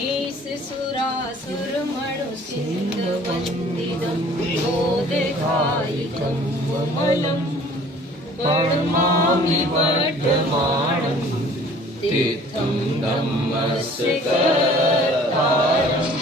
ईश सुरासुरमणु सिन्धुवन्दितं बोधकायिकं मुमलं प्रणमामि वर्धमानं तीर्थं धम्मस्य कर्तारम्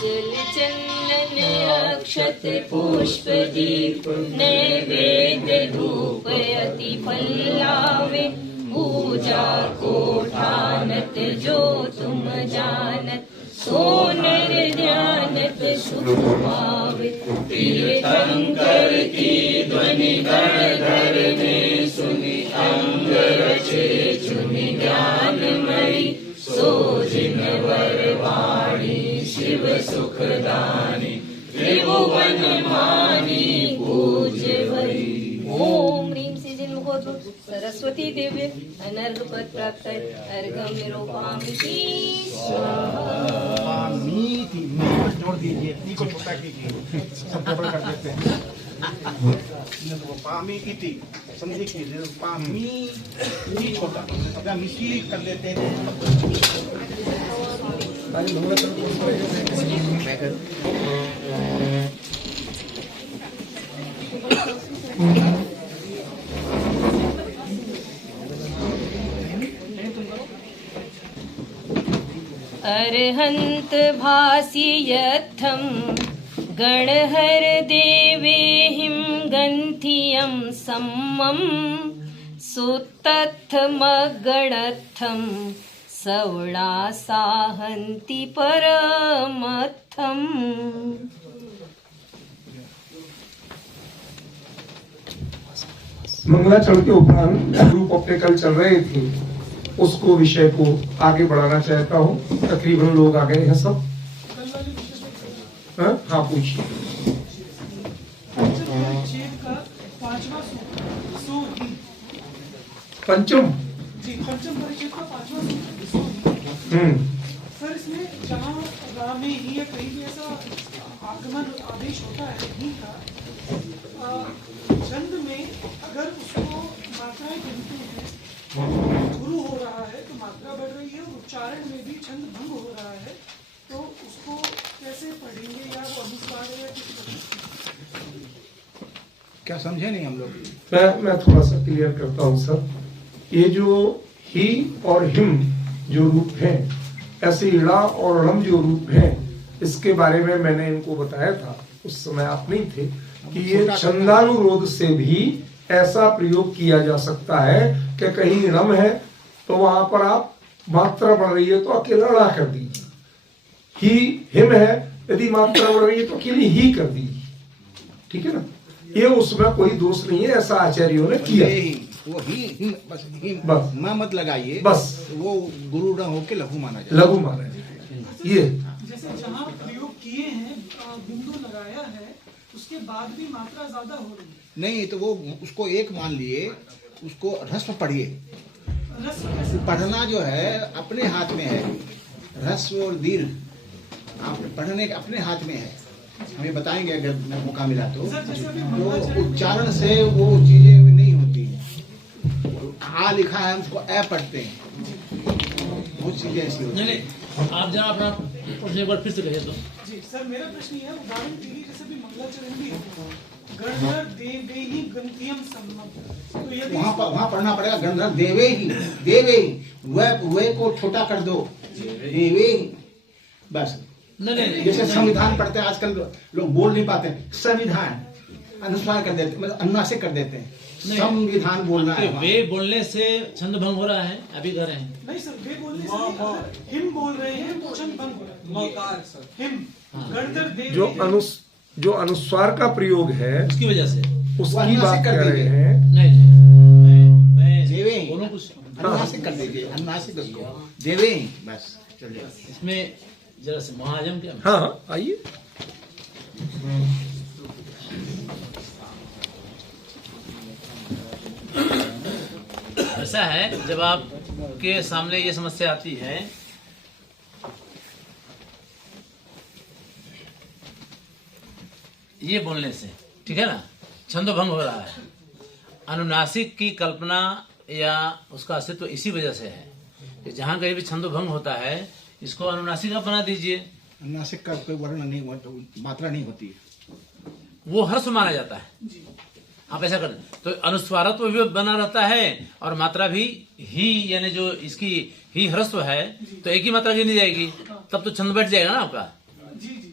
जलचन्दन अक्षत पुष्पदीप नैवेद्य धूपयति फल्लावे पूजा को ठानत जो तुम जानत सो नर ध्यानत सुख पावे तीर्थंकर की ध्वनि घर घर में सुनि अंग रचे चुनि ज्ञान मणि सो जिनवर वाणी शिव सुखदानी त्रिभुवन मानी पूज्य वही। ओम ह्रीं से जन्मगोत्र सरस्वती देवी अनर्घ पद प्राप्त अर्घम निरूपामिति स्वाहा। जोड़ दीजिए, ती को छोटा कीजिए, सब डबल कर देते हैं। पामी इति संधि कीजिए, पामी ती छोटा, अपना मिश्री कर लेते हैं। अरहंत भासि यत्थं गणहर देवेहिं गन्थियं सम्मं सुतत्थमगणत्थं सवणा साहन्ति परमत्थम्। मंगलाचरण के उपरांत ग्रुप ऑप्टिकल चल रहे थे, उसको विषय को आगे बढ़ाना चाहता हूँ। तकरीबन लोग आ गए हैं सब। हाँ पूछिए। पंचम पंचम परिच्छेद का 5वां सर, इसमें जहाँ रामे ही या कहीं भी ऐसा आगमन आदेश होता है ही का छंद में अगर उसको मात्राएं गिनते हैं, गुरु हो रहा है तो मात्रा बढ़ रही है, और उच्चारण में भी छंद भंग हो रहा है, तो उसको कैसे पढ़ेंगे, या वो अनुस्वार है या किस तरह? क्या समझे नहीं हम लोग? मैं थोड़ा सा क्लियर करता हूँ सर। ये जो ही और हिम जो रूप हैं, ऐसे इड़ा और रम जो रूप हैं, इसके बारे में मैंने इनको बताया था, उस समय आप नहीं थे, कि ये छंदानुरोध से भी ऐसा प्रयोग किया जा सकता है कि कहीं रम है तो वहां पर आप मात्रा बढ़ रही है तो अकेला ड़ा कर दीजिए, ही हिम है यदि मात्रा बढ़ रही है तो अकेली ही कर दीजिए, ठीक है ना। ये उसमें कोई दोष नहीं है, ऐसा आचार्यों ने किया। वो ही बस मत लगाइए, बस वो गुरु न होके लघु माना जाए, लघु माना जाए। ये जैसे जहाँ प्रयोग किए हैं, बिंदु लगाया है, उसके बाद भी मात्रा ज्यादा हो रही है। नहीं तो वो उसको एक मान लिए, उसको ह्रस्व पढ़िए। रस्व कैसे? पढ़ना जो है अपने हाथ में है, ह्रस्व और दीर्घ आप पढ़ने के अपने हाथ में है। हमें बताएंगे अगर मौका मिला तो उच्चारण से वो चीजें नहीं होती हैं। आ लिखा है, हम उसको ए पढ़ते हैं, बहुत चीजें ऐसी होती हैं। आप जरा अपना प्रश्न एक बार फिर से कहिए तो। जी सर, मेरा प्रश्न ये है, उदाहरण के लिए जैसे भी मंगलाचरण भी है, गणधर देवेहि गंथियम सम्मम, तो यदि वहाँ पढ़ना पड़ेगा गणधर देवे ही वे को छोटा कर दो, देवे बस। नहीं जैसे संविधान पढ़ते हैं आजकल लोग बोल नहीं पाते, संविधान अनुस्वार कर देते, मतलब अनुनासिक कर देते हैं, संविधान बोलना है। वे बोलने से छंद भंग हो रहा है, अभी कह रहे हैं। नहीं सर, वे बोलने से नहीं, अगर हिम बोल रहे हैं तो छंद भंग हो रहा है। हिम गणधर देवे जो अनुस्वार का प्रयोग है उसकी वजह से उसकी बात कर रहे हैं। नहीं मैं देवे बोलूं कुछ, अनुनासिक कर दीजिए, अनुनासिक उसको देवे बस चलिए। इसमें जरा से महाजम क्या। हाँ आइए। ऐसा है, जब आपके सामने ये समस्या आती है, ये बोलने से, ठीक है ना, छंदोभंग हो रहा है, अनुनासिक की कल्पना या उसका अस्तित्व इसी वजह से है कि जहाँ कहीं भी छंदोभंग होता है इसको अनुनासिक आप बना दीजिए। अनुनासिक का कोई वर्ण नहीं, मात्रा नहीं होती है, वो ह्रस्व माना जाता है। आप ऐसा कर तो अनुस्वारत्व भी बना रहता है और मात्रा भी ही, यानी जो इसकी ही ह्रस्व है तो एक ही मात्रा गिनी जाएगी, तब तो छंद बैठ जाएगा ना आपका। जी जी।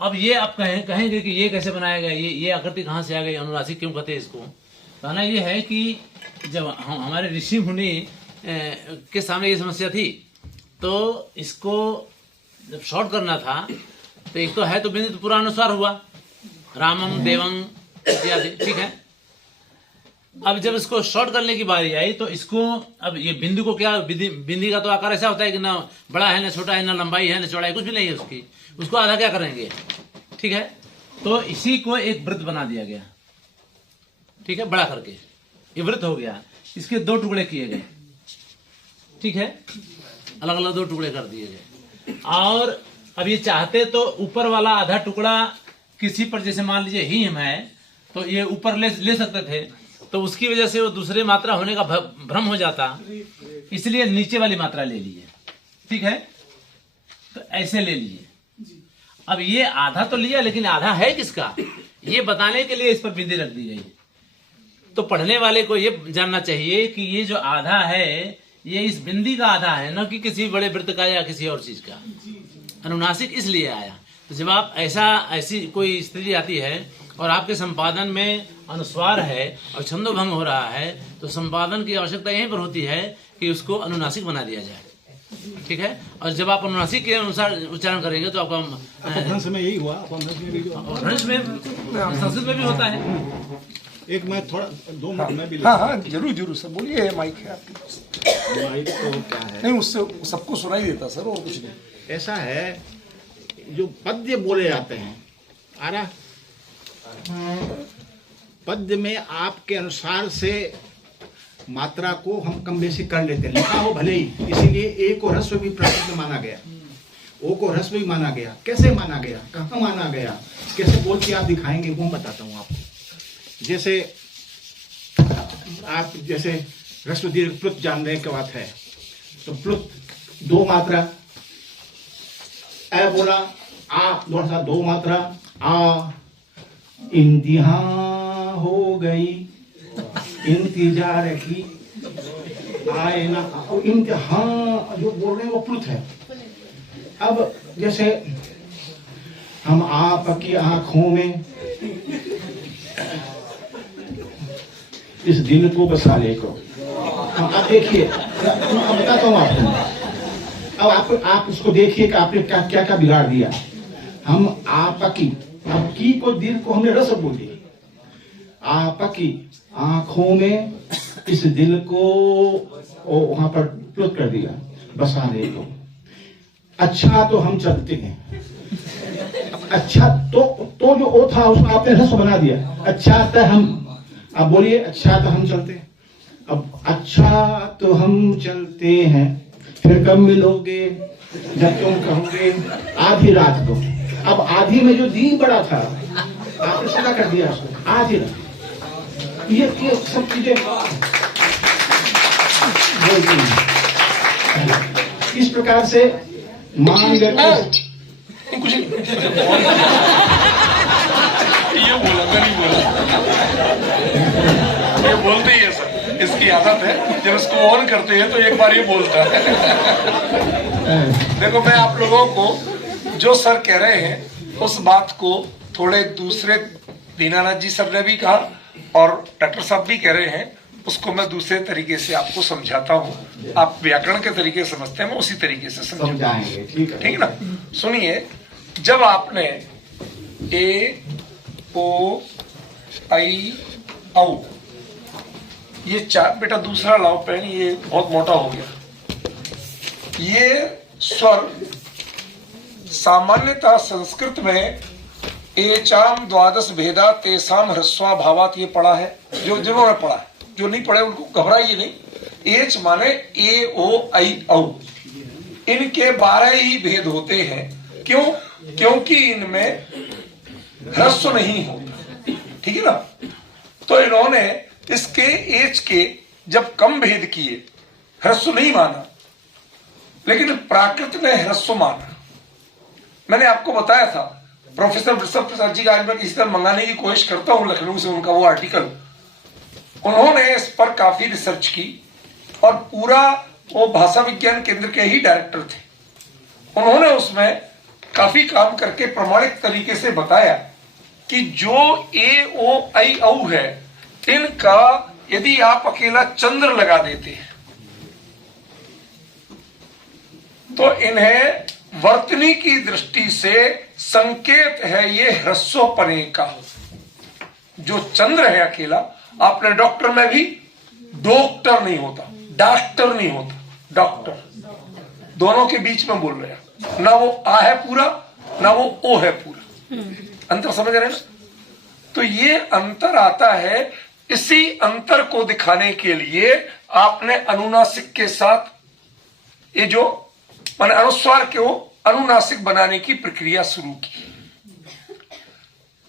अब ये आप कहेंगे कि ये कैसे बनाया गया, ये आकृति कहाँ से आ गई, अनुनासिक क्यों कहते हैं इसको। कहना ये है कि जब हमारे ऋषि मुनि के सामने ये समस्या थी तो इसको जब शॉर्ट करना था तो एक तो है तो बिंदु पूरा अनुसार हुआ, रामम देवम इत्यादि, ठीक है। अब जब इसको शॉर्ट करने की बारी आई तो इसको, अब ये बिंदु को क्या, बिंदी का तो आकार ऐसा होता है कि ना बड़ा है ना छोटा है, ना लंबाई है ना चौड़ाई, कुछ भी नहीं है उसकी, उसको आधा क्या करेंगे, ठीक है। तो इसी को एक वृत्त बना दिया गया, ठीक है, बड़ा करके ये वृत्त हो गया। इसके 2 टुकड़े किए गए, ठीक है, अलग अलग 2 टुकड़े कर दिए गए। और अब ये चाहते तो ऊपर वाला आधा टुकड़ा किसी पर, जैसे मान लीजिए हिम है तो ये ऊपर ले सकते थे, तो उसकी वजह से वो दूसरी मात्रा होने का भ्रम हो जाता, इसलिए नीचे वाली मात्रा ले लीजिए, ठीक है। तो ऐसे ले लीजिए। अब ये आधा तो लिया, लेकिन आधा है किसका, ये बताने के लिए इस पर बिंदी रख दी गई। तो पढ़ने वाले को ये जानना चाहिए कि ये जो आधा है ये इस बिंदी का आधा है, न कि किसी बड़े वृत्त का या किसी और चीज का। अनुनासिक इसलिए आया। तो जब आप ऐसी कोई स्थिति आती है और आपके संपादन में अनुस्वार है और छंदोभंग हो रहा है तो संपादन की आवश्यकता यहीं पर होती है कि उसको अनुनासिक बना दिया जाए, ठीक है। और जब आप अनुनासिक के अनुसार उच्चारण करेंगे तो आपका अपभ्रंश में यही हुआ, अपभ्रंश में भी जो अपभ्रंश में संस्कृत में भी होता है। एक मैं थोड़ा 2 मिनट में भी हाँ हाँ जरूर जरूर सर, बोलिए, माइक है आपके पास। माइक तो क्या है, नहीं उससे सबको सुनाई देता सर, और कुछ नहीं। ऐसा है जो पद्य बोले जाते हैं, आ रहा पद्य में आपके अनुसार से मात्रा को हम कम बेसी कर लेते हैं, लिखा हो भले ही, इसीलिए ए को ह्रस्व भी प्राकृत में माना गया, ओ को ह्रस्व भी माना गया। कैसे माना गया, कहाँ माना गया, कैसे बोल के आप दिखाएंगे वो बताता हूँ आपको। जैसे आप जैसे ह्रस्व दीर्घ प्लुत जानने की बात है तो प्लुत 2 मात्रा, ए बोला, आ 2 मात्रा, आ इंतहा हो गई, इंतजार की, आए ना, इंतहा जो बोल रहे हैं वो प्लुत है। अब जैसे हम आपकी आंखों में इस दिल को बसा ले को, आप देखिए, अब बताता हूँ आपको। अब आप इसको देखिए कि आपने क्या क्या क्या बिगाड़ दिया। हम आपकी, अब की को दिल को हमने रस बोल दिया, आपकी आंखों में इस दिल को वहां पर प्लुत कर दिया, बसा ले को। अच्छा तो हम चलते हैं, अच्छा तो जो ओ था उसको आपने रस बना दिया, अच्छा तो हम, अब बोलिए, अच्छा तो हम चलते हैं। अब अच्छा तो हम चलते हैं, फिर कब मिलोगे, जब तुम कहोगे आधी रात को। अब आधी में जो दी बड़ा था आपने सीधा कर दिया उसको, आधी रात। ये सब चीजें बोलती हैं। इस प्रकार से मान कुछ ये बोला, मैं नहीं बोला, ये बोलते ही है सर, इसकी आदत है, जब इसको ऑन करते हैं तो एक बार ये बोलता है। देखो मैं आप लोगों को जो सर कह रहे हैं उस बात को थोड़े दूसरे, दीनानाथ जी सर ने भी कहा और डॉक्टर साहब भी कह रहे हैं, उसको मैं दूसरे तरीके से आपको समझाता हूँ। आप व्याकरण के तरीके से समझते हैं, मैं उसी तरीके से समझाएंगे, ठीक है ना। सुनिए, जब आपने ए ओ आई औ ये 4, बेटा दूसरा लाओ पेन, ये बहुत मोटा हो गया। ये स्वर सामान्यतः संस्कृत में एचाम 12 भेदा तेसाम ह्रस्वा भावात, ये पढ़ा है, जो जिन्होंने पढ़ा है, जो नहीं पढ़े उनको घबराइए नहीं। एच माने ए ओ आई औ, इनके 12 ही भेद होते हैं। क्यों? क्योंकि इनमें ह्रस्व नहीं होता, ठीक है ना। तो इन्होंने इसके एच के जब कम भेद किए, ह्रस्व नहीं माना, लेकिन प्राकृत ने ह्रस्व माना। मैंने आपको बताया था, प्रोफेसर वृषभ प्रसाद जी का आज मैं किसी तरह मंगाने की कोशिश करता हूं लखनऊ से, उनका वो आर्टिकल, उन्होंने इस पर काफी रिसर्च की और पूरा, वो भाषा विज्ञान केंद्र के ही डायरेक्टर थे, उन्होंने उसमें काफी काम करके प्रमाणित तरीके से बताया कि जो ए ओ आई औ है, इनका यदि आप अकेला चंद्र लगा देते हैं तो इन्हें वर्तनी की दृष्टि से संकेत है ये ह्रस्वपने का। जो चंद्र है अकेला, आपने डॉक्टर में भी डॉक्टर नहीं होता, डॉक्टर नहीं होता, डॉक्टर, दोनों के बीच में बोल रहे हैं, ना वो आ है पूरा ना वो ओ है पूरा। अंतर समझ रहे हैं ना? तो ये अंतर आता है, इसी अंतर को दिखाने के लिए आपने अनुनासिक के साथ ये जो मैंने अनुस्वार को अनुनासिक बनाने की प्रक्रिया शुरू की।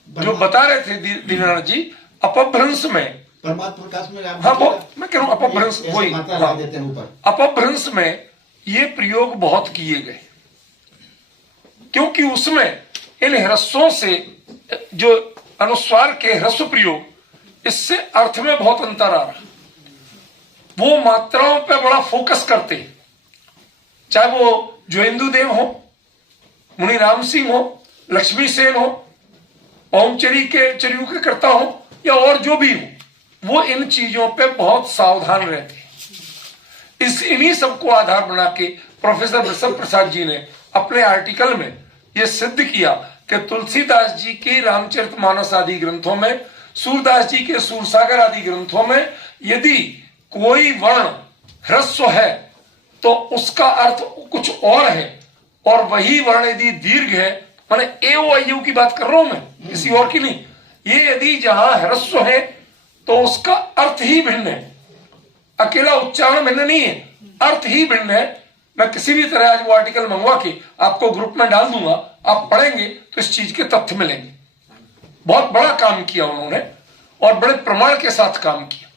जो बता रहे थे दीनानाथ जी, अपभ्रंश में, परमात्मा प्रकाश में, हाँ वो मैं कह रहा हूं अपभ्रंश, वही देते हैं ऊपर, अपभ्रंश में ये प्रयोग बहुत किए गए, क्योंकि उसमें इन ह्रस्वों से, जो अनुस्वार के ह्रस्व प्रयोग, इससे अर्थ में बहुत अंतर आ रहा। वो मात्राओं पे बड़ा फोकस करते, चाहे वो ज्वेंदु देव हो, मुनि राम सिंह हो, लक्ष्मी सेन हो, ओमचरी के चरियों के करता हो, या और जो भी हो, वो इन चीजों पे बहुत सावधान रहते हैं। इन्हीं सबको आधार बना के प्रोफेसर वृषभ प्रसाद जी ने अपने आर्टिकल में यह सिद्ध किया कि तुलसीदास जी के रामचरितमानस आदि ग्रंथों में, सूरदास जी के सूरसागर आदि ग्रंथों में यदि कोई वर्ण ह्रस्व है तो उसका अर्थ कुछ और है, और वही वर्ण यदि दीर्घ है, माने ए ओ आई यू की बात कर रहा हूं मैं, किसी और की नहीं, ये यदि जहां ह्रस्व है तो उसका अर्थ ही भिन्न है, अकेला उच्चारण भिन्न नहीं है, अर्थ ही भिन्न है। मैं किसी भी तरह आज वो आर्टिकल मंगवा के आपको ग्रुप में डाल दूंगा, आप पढ़ेंगे तो इस चीज के तथ्य मिलेंगे। बहुत बड़ा काम किया उन्होंने और बड़े प्रमाण के साथ काम किया,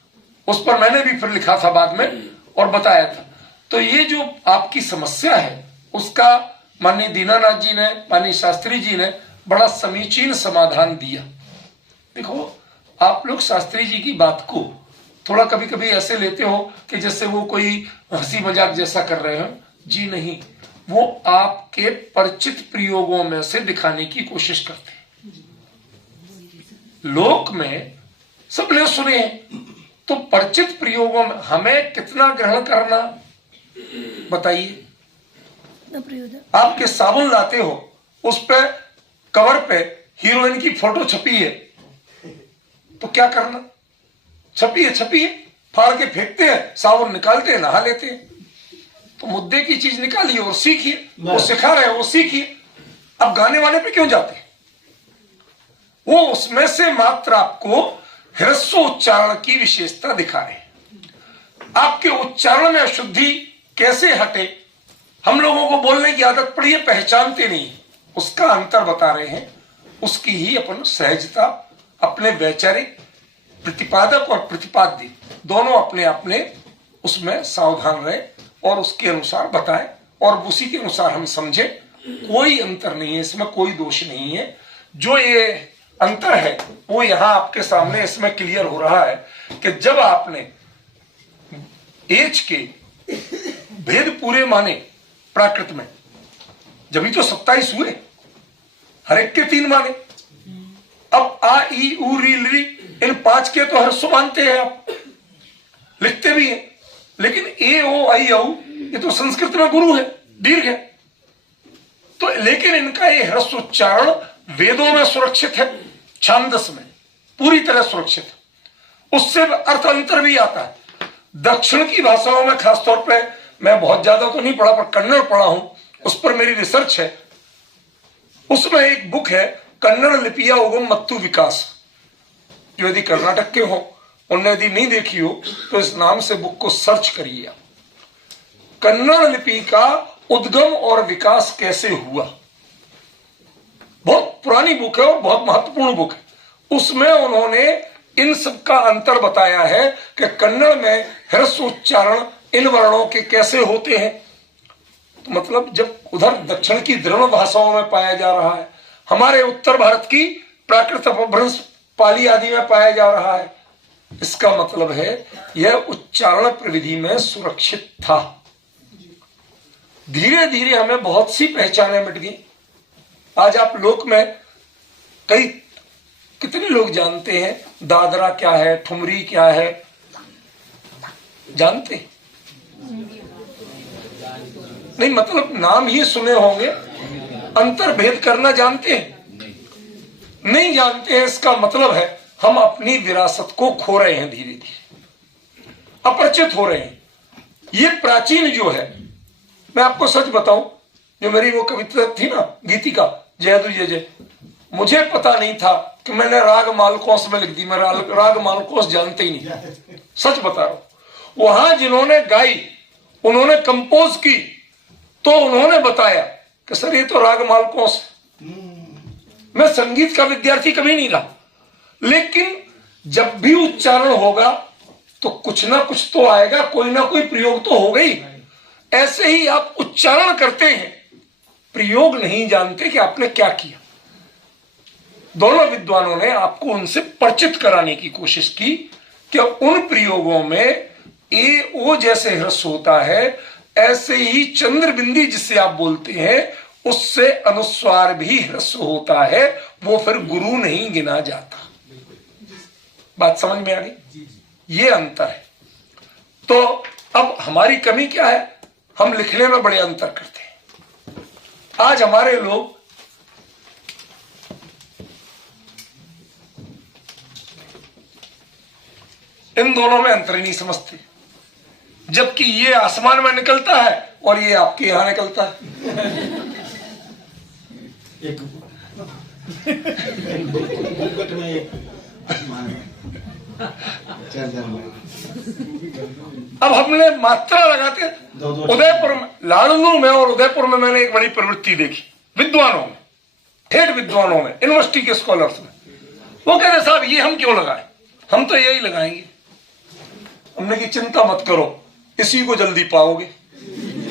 उस पर मैंने भी फिर लिखा था बाद में और बताया था। तो ये जो आपकी समस्या है उसका माननीय दीनानाथ जी ने, माननीय शास्त्री जी ने बड़ा समीचीन समाधान दिया। देखो, आप लोग शास्त्री जी की बात को थोड़ा कभी कभी ऐसे लेते हो कि जैसे वो कोई हंसी मजाक जैसा कर रहे हो, जी नहीं, वो आपके परिचित प्रयोगों में से दिखाने की कोशिश करते हैं। लोक में सबने सुने हैं, तो परिचित प्रयोगों में हमें कितना ग्रहण करना, बताइए। आपके साबुन लाते हो, उस पे कवर पे हीरोइन की फोटो छपी है, तो क्या करना, छपी है, फाड़ के फेंकते हैं, साबुन निकालते हैं, नहा लेते हैं। तो मुद्दे की चीज निकालिए और सीखिए, वो सिखा रहे हैं वो सीखिए। अब गाने वाले पे क्यों जाते हैं? वो उसमें से मात्र आपको ह्रस्व उच्चारण की विशेषता दिखा रहे हैं। आपके उच्चारण में अशुद्धि कैसे हटे, हम लोगों को बोलने की आदत पड़ी है, पहचानते नहीं, उसका अंतर बता रहे हैं। उसकी ही अपन सहजता, अपने वैचारिक प्रतिपादक और प्रतिपाद्य दोनों अपने अपने उसमें सावधान रहे और उसके अनुसार बताएं और उसी के अनुसार हम समझे। कोई अंतर नहीं है इसमें, कोई दोष नहीं है। जो ये अंतर है वो यहां आपके सामने इसमें क्लियर हो रहा है कि जब आपने एच के भेद पूरे माने प्राकृत में, जब ही तो 27 हुए, हर एक के 3 माने। अब आ ई उ री ली, इन 5 के तो ह्रस्व मानते हैं आप, लिखते भी हैं, लेकिन ए ओ आई औ ये तो संस्कृत में गुरु है, दीर्घ है, तो लेकिन इनका ये ह्रस्व उच्चारण वेदों में सुरक्षित है, छांदस में पूरी तरह सुरक्षित है, उससे अर्थ अंतर भी आता है। दक्षिण की भाषाओं में खासतौर पे मैं बहुत ज्यादा तो नहीं पढ़ा, पर कन्नड़ पढ़ा हूं, उस पर मेरी रिसर्च है। उसमें एक बुक है कन्नड़ लिपिया उगम मत्तु विकास, जो यदि कर्नाटक के हो, उन्होंने यदि नहीं देखी हो तो इस नाम से बुक को सर्च करिए। कन्नड़ लिपि का उद्गम और विकास कैसे हुआ, बहुत पुरानी बुक है और बहुत महत्वपूर्ण बुक है। उसमें उन्होंने इन सब का अंतर बताया है कि कन्नड़ में ह्रस्व उच्चारण इन वर्णों के कैसे होते हैं, तो मतलब जब उधर दक्षिण की द्रविड़ भाषाओं में पाया जा रहा है, हमारे उत्तर भारत की प्राकृत अपभ्रंश पाली आदि में पाया जा रहा है, इसका मतलब है यह उच्चारण प्रविधि में सुरक्षित था। धीरे धीरे हमें बहुत सी पहचानें मिट गई। आज आप लोक में कितने लोग जानते हैं दादरा क्या है, ठुमरी क्या है, जानते नहीं? मतलब नाम ही सुने होंगे, अंतर भेद करना जानते हैं? नहीं जानते हैं। इसका मतलब है हम अपनी विरासत को खो रहे हैं, धीरे धीरे अपरिचित हो रहे हैं। ये प्राचीन जो है, मैं आपको सच बताऊं, जो मेरी वो कविता थी ना गीतिका जयदु जय जय, मुझे पता नहीं था कि मैंने राग मालकोस में लिख दी। मैं राग मालकोस जानते ही नहीं, सच बता रहा हूं। वहां जिन्होंने गाई, उन्होंने कंपोज की, तो उन्होंने बताया कि सर ये तो राग मालकोस। मैं संगीत का विद्यार्थी कभी नहीं रहा, लेकिन जब भी उच्चारण होगा तो कुछ ना कुछ तो आएगा, कोई ना कोई प्रयोग तो होगा ही। ऐसे ही आप उच्चारण करते हैं, प्रयोग नहीं जानते कि आपने क्या किया। दोनों विद्वानों ने आपको उनसे परिचित कराने की कोशिश की कि उन प्रयोगों में ए ओ जैसे ह्रस्व होता है, ऐसे ही चंद्रबिंदी जिससे आप बोलते हैं उससे अनुस्वार भी ह्रस्व होता है, वो फिर गुरु नहीं गिना जाता। बात समझ में आ गई? ये अंतर है। तो अब हमारी कमी क्या है? हम लिखने में बड़े अंतर करते हैं। आज हमारे लोग इन दोनों में अंतर ही नहीं समझते, जबकि ये आसमान में निकलता है और ये आपके यहां निकलता है। एक बुक्कट में एक आसमान में, चादर में। अब हमने मात्रा लगाते, उदयपुर में, लाड़नू में और उदयपुर में मैंने एक बड़ी प्रवृत्ति देखी विद्वानों में, ठेठ विद्वानों में, यूनिवर्सिटी के स्कॉलर्स में। वो कहते साहब ये हम क्यों लगाएं, हम तो यही लगाएंगे। हमने की चिंता मत करो, इसी को जल्दी पाओगे।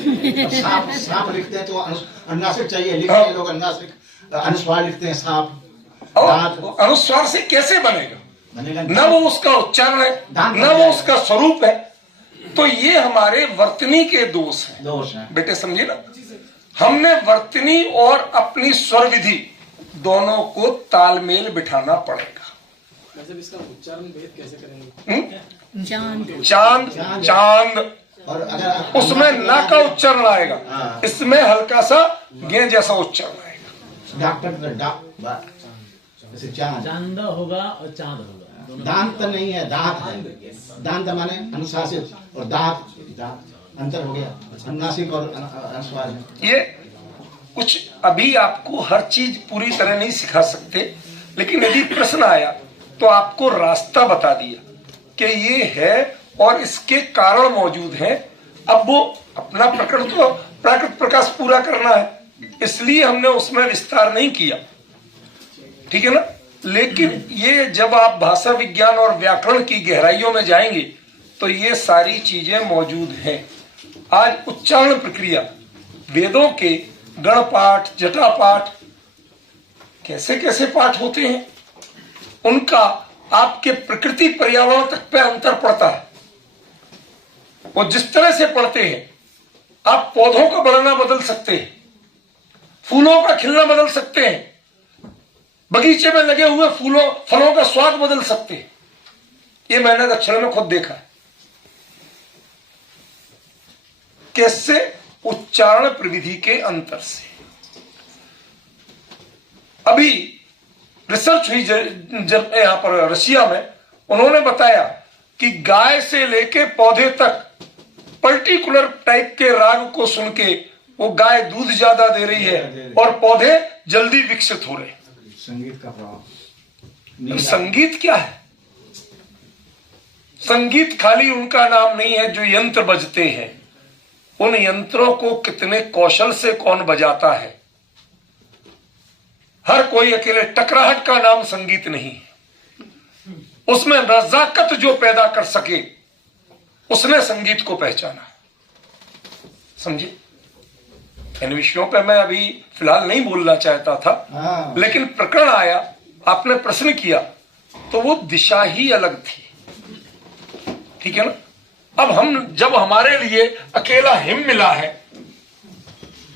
सांप लिखते हैं तो अनुनासिक चाहिए, लिखते हैं लोग अनुनासिक, अनुस्वार लिखते हैं सांप। अनुस्वार से कैसे बनेगा? बनेगा न वो उसका उच्चारण है, न वो उसका स्वरूप है। तो ये हमारे वर्तनी के दोष है बेटे, समझे ना? हमने वर्तनी और अपनी स्वर विधि दोनों को तालमेल बिठाना पड़ेगा। इसका उच्चारण भेद कैसे करेंगे? चांद चांद, और अगर उसमें ना का उच्चारण आएगा, इसमें हल्का सा गे जैसा उच्चारण आएगा। डॉक्टर जैसे चांद होगा और चांद होगा, दांत नहीं है, दांत है। दांत माने अनुशासित और दांत अंतर हो गया, अनुनासिक और अनुस्वार में। ये कुछ अभी आपको हर चीज पूरी तरह नहीं सिखा सकते, लेकिन यदि प्रश्न आया तो आपको रास्ता बता दिया कि ये है और इसके कारण मौजूद हैं। अब वो अपना प्राकृत प्रकाश पूरा करना है, इसलिए हमने उसमें विस्तार नहीं किया, ठीक है ना? लेकिन ये जब आप भाषा विज्ञान और व्याकरण की गहराइयों में जाएंगे तो ये सारी चीजें मौजूद हैं। आज उच्चारण प्रक्रिया, वेदों के गण पाठ, जटा पाठ, कैसे कैसे पाठ होते हैं, उनका आपके प्रकृति पर्यावरण तक पे अंतर पड़ता है। वो जिस तरह से पढ़ते हैं, आप पौधों का बढ़ना बदल सकते हैं, फूलों का खिलना बदल सकते हैं, बगीचे में लगे हुए फलों का स्वाद बदल सकते हैं। ये मैंने दक्षिण में खुद देखा है। कैसे? उच्चारण प्रविधि के अंतर से। अभी रिसर्च हुई जब यहाँ पर रशिया में, उन्होंने बताया कि गाय से लेके पौधे तक पर्टिकुलर टाइप के राग को सुन के वो गाय दूध ज्यादा दे रही है और पौधे जल्दी विकसित हो रहे हैं। संगीत का प्रभाव। संगीत क्या है? संगीत खाली उनका नाम नहीं है जो यंत्र बजते हैं। उन यंत्रों को कितने कौशल से कौन बजाता है। हर कोई अकेले टकराहट का नाम संगीत नहीं है। उसमें नजाकत जो पैदा कर सके उसने संगीत को पहचाना, समझे? इन विषयों पे मैं अभी फिलहाल नहीं बोलना चाहता था, हाँ। लेकिन प्रकरण आया, आपने प्रश्न किया, तो वो दिशा ही अलग थी। ठीक है ना। अब हम जब हमारे लिए अकेला हिम मिला है,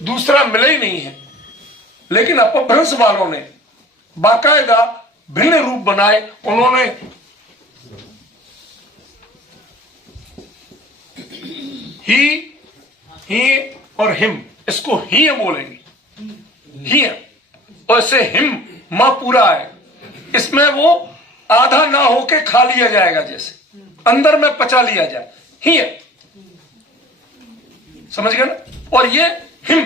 दूसरा मिला ही नहीं है, लेकिन अपभ्रंश वालों ने बाकायदा भिन्न रूप बनाए। उन्होंने ही और हिम, इसको ही बोलेंगे, ही, और इसे हिम मां पूरा है, इसमें वो आधा ना होके खा लिया जाएगा, जैसे अंदर में पचा लिया जाए, ही है, समझ गए ना। और ये हिम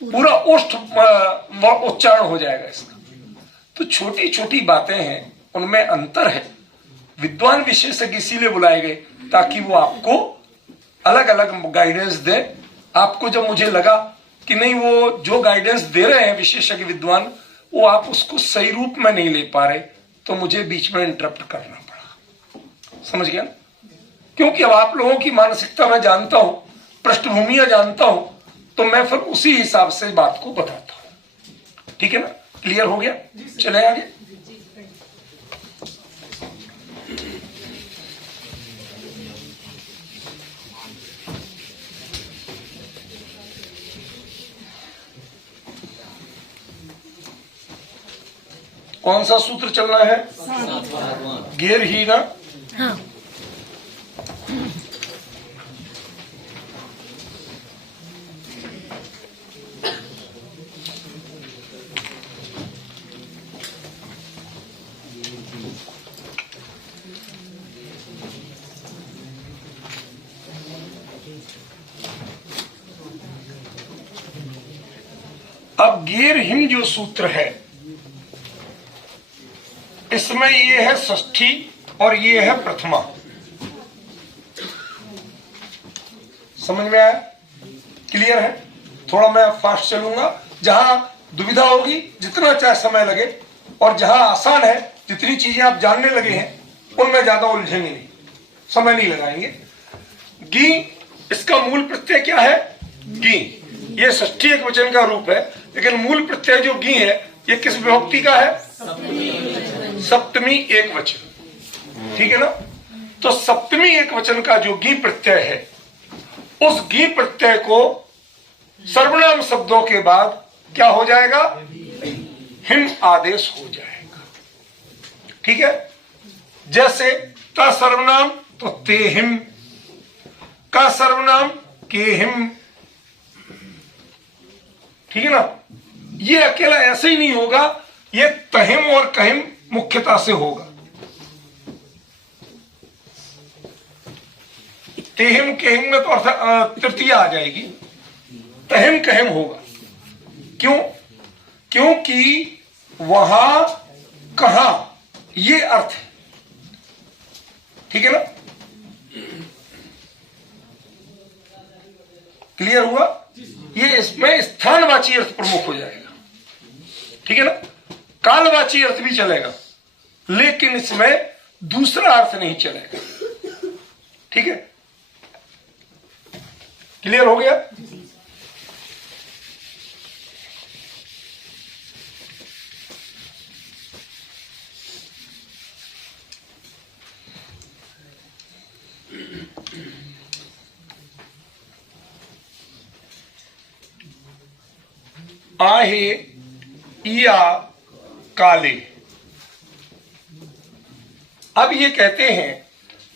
पूरा ओष्ठ उच्चारण हो जाएगा इसका। तो छोटी छोटी बातें हैं, उनमें अंतर है। विद्वान विशेषज्ञ इसीलिए बुलाए गए ताकि वो आपको अलग अलग गाइडेंस दे। आपको जब मुझे लगा कि नहीं, वो जो गाइडेंस दे रहे हैं विशेषज्ञ विद्वान, वो आप उसको सही रूप में नहीं ले पा रहे, तो मुझे बीच में इंटरप्ट करना पड़ा। समझ गया ना। क्योंकि अब आप लोगों की मानसिकता मैं जानता हूं, पृष्ठभूमियां जानता हूं, तो मैं फिर उसी हिसाब से बात को बताता हूं। ठीक है ना। क्लियर हो गया। चले आगे। कौन सा सूत्र चलना है? गेर ही ना। हाँ। अब गेर हिम जो सूत्र है, इसमें ये है षष्ठी और ये है प्रथमा। समझ में आया? क्लियर है? थोड़ा मैं फास्ट चलूंगा, जहां दुविधा होगी जितना चाहे समय लगे, और जहां आसान है, जितनी चीजें आप जानने लगे हैं उनमें ज्यादा उलझेंगे नहीं, समय नहीं लगाएंगे। गी, इसका मूल प्रत्यय क्या है? गी। ये षष्ठी एक वचन का रूप है, लेकिन मूल प्रत्यय जो गी है, ये किस विभक्ति का है? सप्तमी एक वचन। ठीक है ना। तो सप्तमी एक वचन का जो गी प्रत्यय है, उस गी प्रत्यय को सर्वनाम शब्दों के बाद क्या हो जाएगा? हिम आदेश हो जाएगा। ठीक है। जैसे ता सर्वनाम तो ते हिम, का सर्वनाम के हिम। ठीक है ना। ये अकेला ऐसे ही नहीं होगा, ये तहिम और कहिम मुख्यता से होगा। तेहिम केहिम में तो तृतीय आ जाएगी, तहिम कहिम होगा। क्यों? क्योंकि वहां कहां ये अर्थ है। ठीक है ना। क्लियर हुआ? ये इसमें स्थानवाची अर्थ प्रमुख हो जाएगा। ठीक है ना। कालवाची अर्थ भी चलेगा, लेकिन इसमें दूसरा अर्थ नहीं चलेगा। ठीक है। क्लियर हो गया? आहे इया काले। अब ये कहते हैं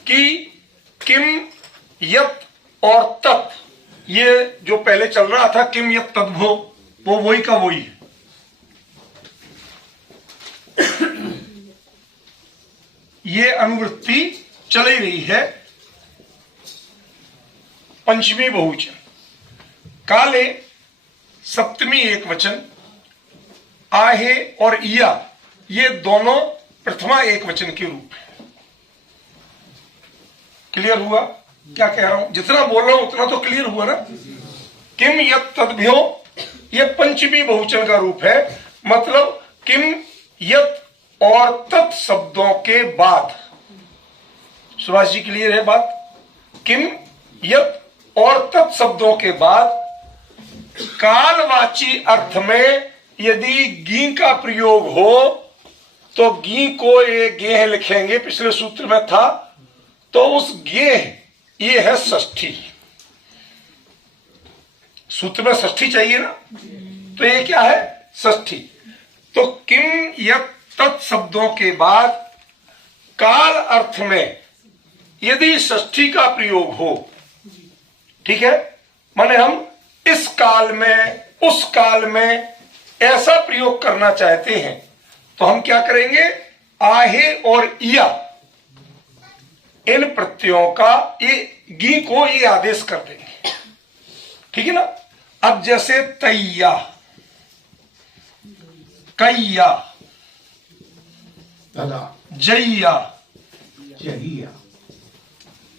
कि किम यत और तत्, ये जो पहले चल रहा था किम यत तद्भो, वो वही का वही है। ये अनुवृत्ति चल ही रही है। पंचमी बहुवचन, काले सप्तमी एक वचन, आहे और इया ये दोनों प्रथमा एक वचन के रूप है। क्लियर हुआ? क्या कह रहा हूं? जितना बोल रहा हूं उतना तो क्लियर हुआ ना। किम यत तद्भ्यो ये पंचमी बहुवचन का रूप है, मतलब किम यत और तत् शब्दों के बाद। सुभाष जी क्लियर है बात? किम यत और तत् शब्दों के बाद कालवाची अर्थ में यदि गी का प्रयोग हो तो गी को ये गेह लिखेंगे, पिछले सूत्र में था। तो उस गेह ये है षष्ठी, सूत्र में षष्ठी चाहिए ना, तो ये क्या है? षष्ठी। तो किम यत् तत् शब्दों के बाद काल अर्थ में यदि षष्ठी का प्रयोग हो, ठीक है, माने हम इस काल में उस काल में ऐसा प्रयोग करना चाहते हैं, तो हम क्या करेंगे? आहे और इया इन प्रत्ययों का ये गी को ये आदेश कर देंगे, ठीक है ना। अब जैसे तैया, कैया, जैया, जहिया।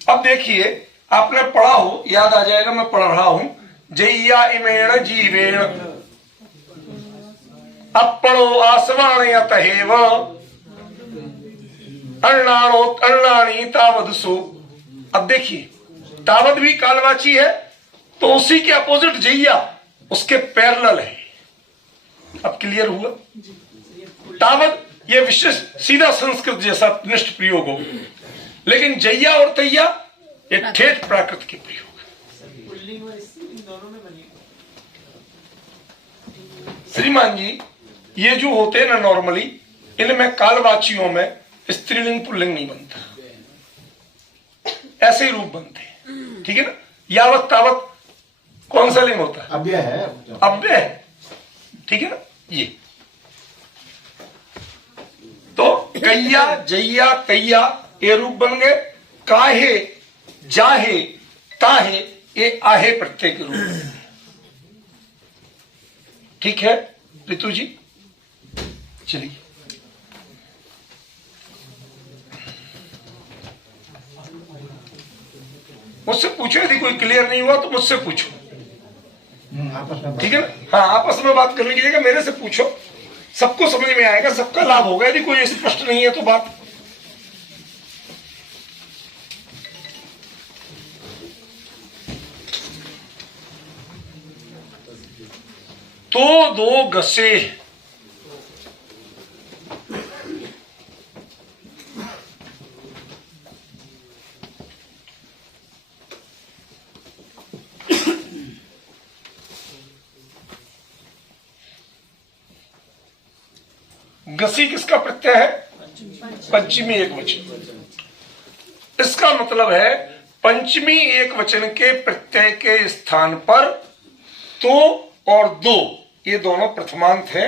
अब देखिए, आपने पढ़ा हो, याद आ जाएगा, मैं पढ़ रहा हूं। जैया इमेण जीवेण अपणो आसवाणयत हेव अन्नाणो अन्नाणी तावदसु। अब देखिए, तावद भी कालवाची है, तो उसी के अपोजिट जैया उसके पैरेलल है। अब क्लियर हुआ? तावद ये विशेष सीधा संस्कृत जैसा निष्ठ प्रयोग हो, लेकिन जैया और तैया ये ठेठ प्राकृत के प्रयोग है। श्रीमान जी, ये जो होते हैं ना नॉर्मली, इनमें कालवाचियों में स्त्रीलिंग पुल्लिंग नहीं बनता, ऐसे ही रूप बनते हैं, ठीक है ना। यावत तावत कौन सा लिंग होता है? अव्यय है। अव्यय है, ठीक है ना। ये तो कैया, जैया, तैया ये रूप बन गए। काहे, जाहे, ताहे ये आहे प्रत्यय के रूप हैं। ठीक है ऋतु जी, चलिए। मुझसे पूछो, यदि कोई क्लियर नहीं हुआ तो मुझसे पूछो, आपस में। ठीक है ना। हाँ, आपस में बात करने की जगह मेरे से पूछो, सबको समझ में आएगा, सबका लाभ होगा। यदि कोई स्पष्ट नहीं है तो बात। तो दो गसे, गसी किसका प्रत्यय है? पंचमी एक वचन। इसका मतलब है पंचमी एक वचन के प्रत्यय के स्थान पर तो और दो, ये दोनों प्रथमांत है,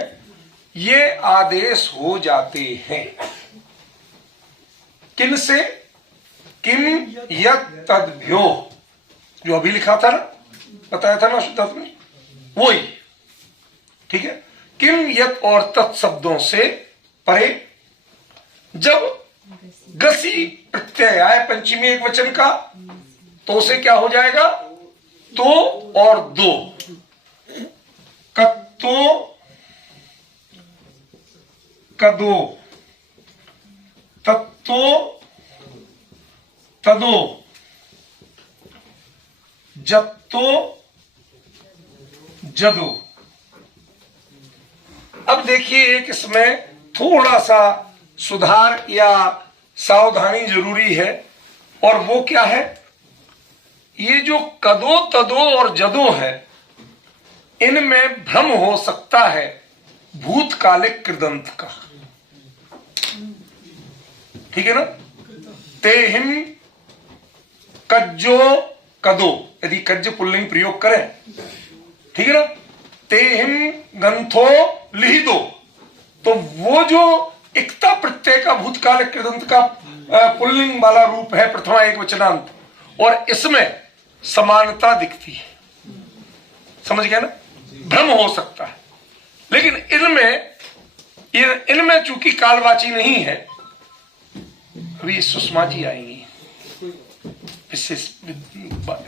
ये आदेश हो जाते हैं। किन से? किम यत् तद्भ्यो, जो अभी लिखा था ना, बताया था ना शुद्धार्थ में, वही, ठीक है। किम यत् और तत् शब्दों से परे जब गसी प्रत्यय आए पंचमी एक वचन का, तो उसे क्या हो जाएगा? तो और दो, कत्तो, कदो, तत्तो, तदो, जत्तो, जदो। अब देखिए, एक इसमें थोड़ा सा सुधार या सावधानी जरूरी है, और वो क्या है? ये जो कदो, तदो और जदो है, इनमें भ्रम हो सकता है भूतकालिक कृदंत का, ठीक है ना। तेहिम कज्जो कदो, यदि कज्ज पुल्लिंग प्रयोग करें, ठीक है ना। तेहिम गंथो लिहिदो, तो वो जो इक्ता प्रत्यय का भूतकालिक कृदंत का पुल्लिंग वाला रूप है प्रथमा एक वचनांत, और इसमें समानता दिखती है, समझ गया ना। भ्रम हो सकता है, लेकिन इनमें चूंकि कालवाची नहीं है, अभी सुषमा जी आएंगी,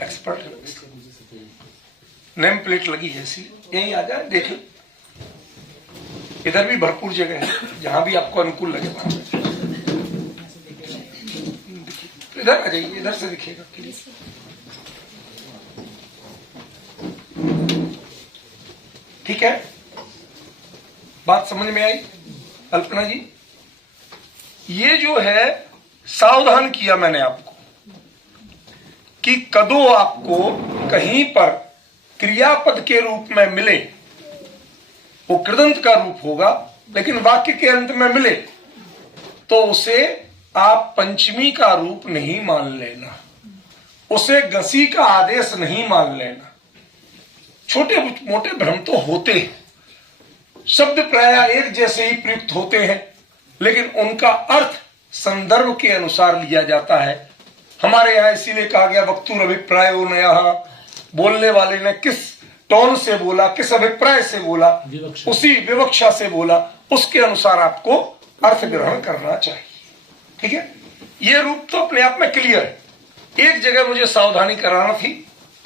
एक्सपर्ट, नेम प्लेट लगी है ऐसी, यही आ जाए, देख लो। इधर भी भरपूर जगह है, जहां भी आपको अनुकूल लगे वहां। इधर आ जाइए, इधर से दिखेगा। ठीक है, बात समझ में आई कल्पना जी? ये जो है सावधान किया मैंने आपको कि कदो आपको कहीं पर क्रियापद के रूप में मिले, वो कृदंत का रूप होगा, लेकिन वाक्य के अंत में मिले तो उसे आप पंचमी का रूप नहीं मान लेना, उसे गसी का आदेश नहीं मान लेना। छोटे मोटे भ्रम तो होते हैं, शब्द प्राय एक जैसे ही प्रयुक्त होते हैं, लेकिन उनका अर्थ संदर्भ के अनुसार लिया जाता है। हमारे यहां इसीलिए कहा गया वक्तुर अभिप्रायो नयः, बोलने वाले ने किस टोन से बोला, किस अभिप्राय से बोला, उसी विवक्षा से बोला, उसके अनुसार आपको अर्थ ग्रहण करना चाहिए। ठीक है, ये रूप तो अपने आप में क्लियर है। एक जगह मुझे सावधानी कराना थी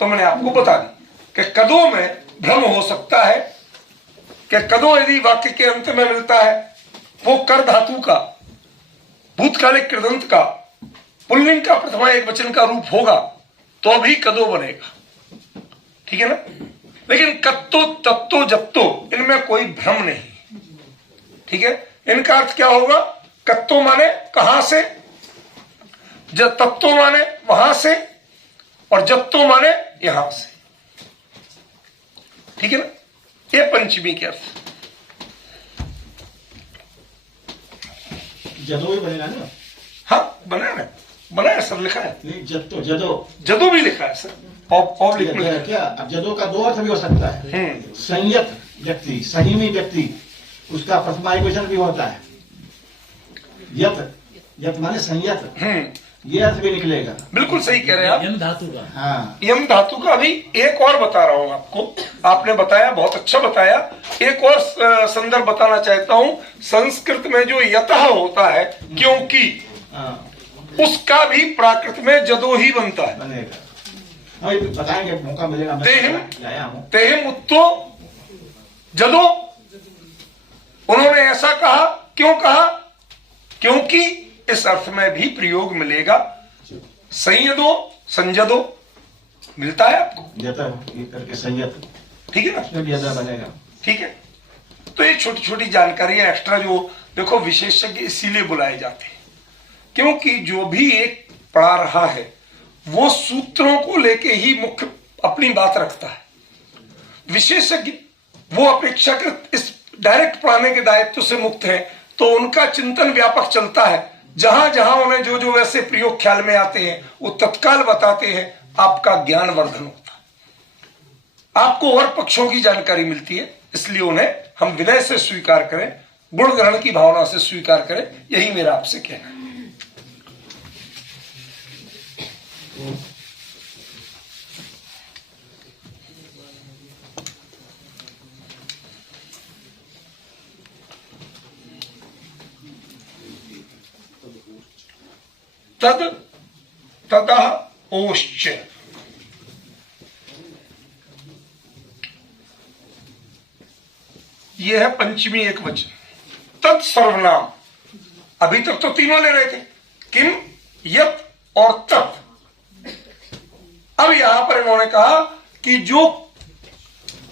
तो मैंने आपको बता दी कि कदों में भ्रम हो सकता है कि कदों यदि वाक्य के अंत में मिलता है वो कर धातु का, भूतकालिक कृदंत का, पुल्लिंग का प्रथमा एक वचन का रूप होगा तो भी कदो बनेगा। ठीक है ना? लेकिन कत्तो तत्तो जत्तो इनमें कोई भ्रम नहीं। ठीक है, इनका अर्थ क्या होगा? कत्तो माने कहां से, तत्तो माने वहां से, और जत्तो माने यहां से। ठीक है ना? ये पंचमी के अर्थ। जदो भी बनेगा ना? हाँ, बना है सर, लिखा है। नहीं, जदो जदो भी लिखा है सर, और लिख में क्या? अब जदो का दो अर्थ भी हो सकता है। संयत व्यक्ति, संयमी व्यक्ति, उसका प्रथमा एक वचन भी होता है। यत माने संयत, ये अर्थ भी निकलेगा। बिल्कुल सही कह रहे हैं आप। यम धातु का, हाँ, यम धातु का भी एक और बता रहा हूं आपको। आपने बताया, बहुत अच्छा बताया। एक और संदर्भ बताना चाहता हूं। संस्कृत में जो यतः होता है क्योंकि, उसका भी प्राकृत में जदो ही बनता है। बनेगा, हम बताएंगे, मौका मिलेगा। तेहिम उत्तो जदो, उन्होंने ऐसा कहा, क्यों कहा? क्योंकि इस अर्थ में भी प्रयोग मिलेगा। संयदो, संजदो मिलता है आपको, करके संयत। ठीक है ना? ज्यादा बनेगा। ठीक है, तो ये छोटी छोटी जानकारियां एक्स्ट्रा जो देखो, विशेषज्ञ इसीलिए बुलाए जाते हैं क्योंकि जो भी एक पढ़ा रहा है वो सूत्रों को लेके ही मुख्य अपनी बात रखता है। विशेषज्ञ वो अपेक्षाकृत इस डायरेक्ट पढ़ाने के दायित्व से मुक्त है, तो उनका चिंतन व्यापक चलता है। जहां जहां उन्हें जो जो वैसे प्रयोग ख्याल में आते हैं वो तत्काल बताते हैं। आपका ज्ञान वर्धन होता है, आपको और पक्षों की जानकारी मिलती है। इसलिए उन्हें हम विनय से स्वीकार करें, गुण ग्रहण की भावना से स्वीकार करें, यही मेरा आपसे कहना है। तद ततः ओश्च, यह है पंचमी एक वचन। तत् सर्वनाम, अभी तक तो तीनों ले रहे थे, किम, यत और तत्। अब यहां पर इन्होंने कहा कि जो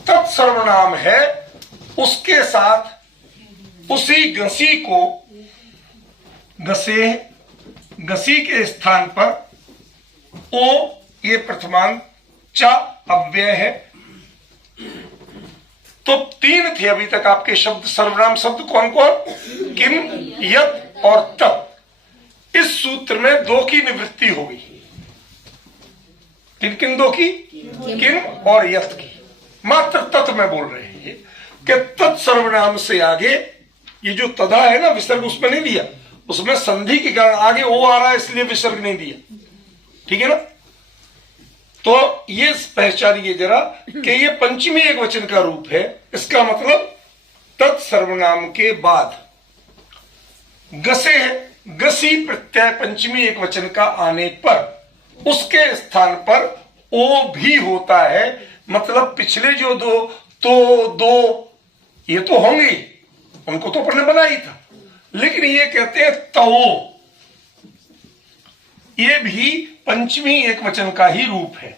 तत् सर्वनाम है उसके साथ उसी गसी को, गसे, गसी के स्थान पर ओ, ये प्रथमांत, चा अव्यय है। तो तीन थे अभी तक आपके शब्द, सर्वनाम शब्द कौन कौन? किम, यत और तत्। इस सूत्र में दो की निवृत्ति हो गई। किन किन दो की? किम और यत की। मात्र तत् में बोल रहे हैं कि तत् सर्वनाम से आगे ये जो तदा है ना, विसर्ग उसमें नहीं दिया, उसमें संधि के कारण आगे ओ आ रहा है, इसलिए विसर्ग नहीं दिया। ठीक है ना? तो ये पहचानिए जरा कि ये पंचमी एक वचन का रूप है। इसका मतलब तत् सर्वनाम के बाद गसे है, गसी प्रत्यय पंचमी एक वचन का आने पर उसके स्थान पर ओ भी होता है। मतलब पिछले जो दो, तो दो ये तो होंगे, उनको तो अपन ने बनाया ही था, लेकिन ये कहते हैं तो, ये भी पंचमी एक वचन का ही रूप है।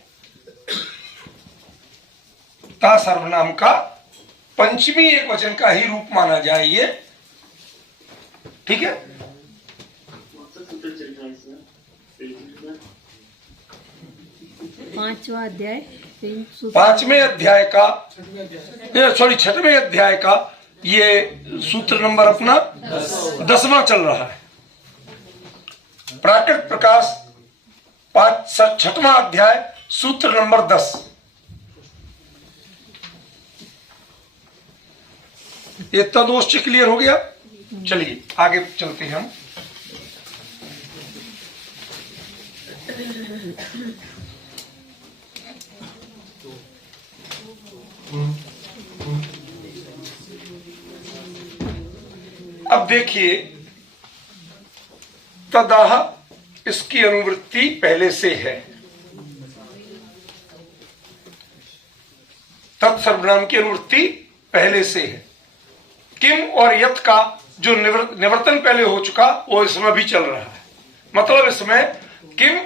ता सर्वनाम का पंचमी एक वचन का ही रूप माना जाए ये, ठीक है। पांचवा अध्याय, पांचवें अध्याय का, सॉरी छठवें अध्याय का ये सूत्र नंबर अपना 10वां चल रहा है। प्राकृत प्रकाश छठवां अध्याय सूत्र नंबर 10। ये तदोष क्लियर हो गया। चलिए आगे चलते हैं हम। अब देखिए, तदाह इसकी अनुवृत्ति पहले से है, तत्सर्वनाम की अनुवृत्ति पहले से है। किम और यत का जो निवर्तन पहले हो चुका वो इसमें भी चल रहा है। मतलब इसमें किम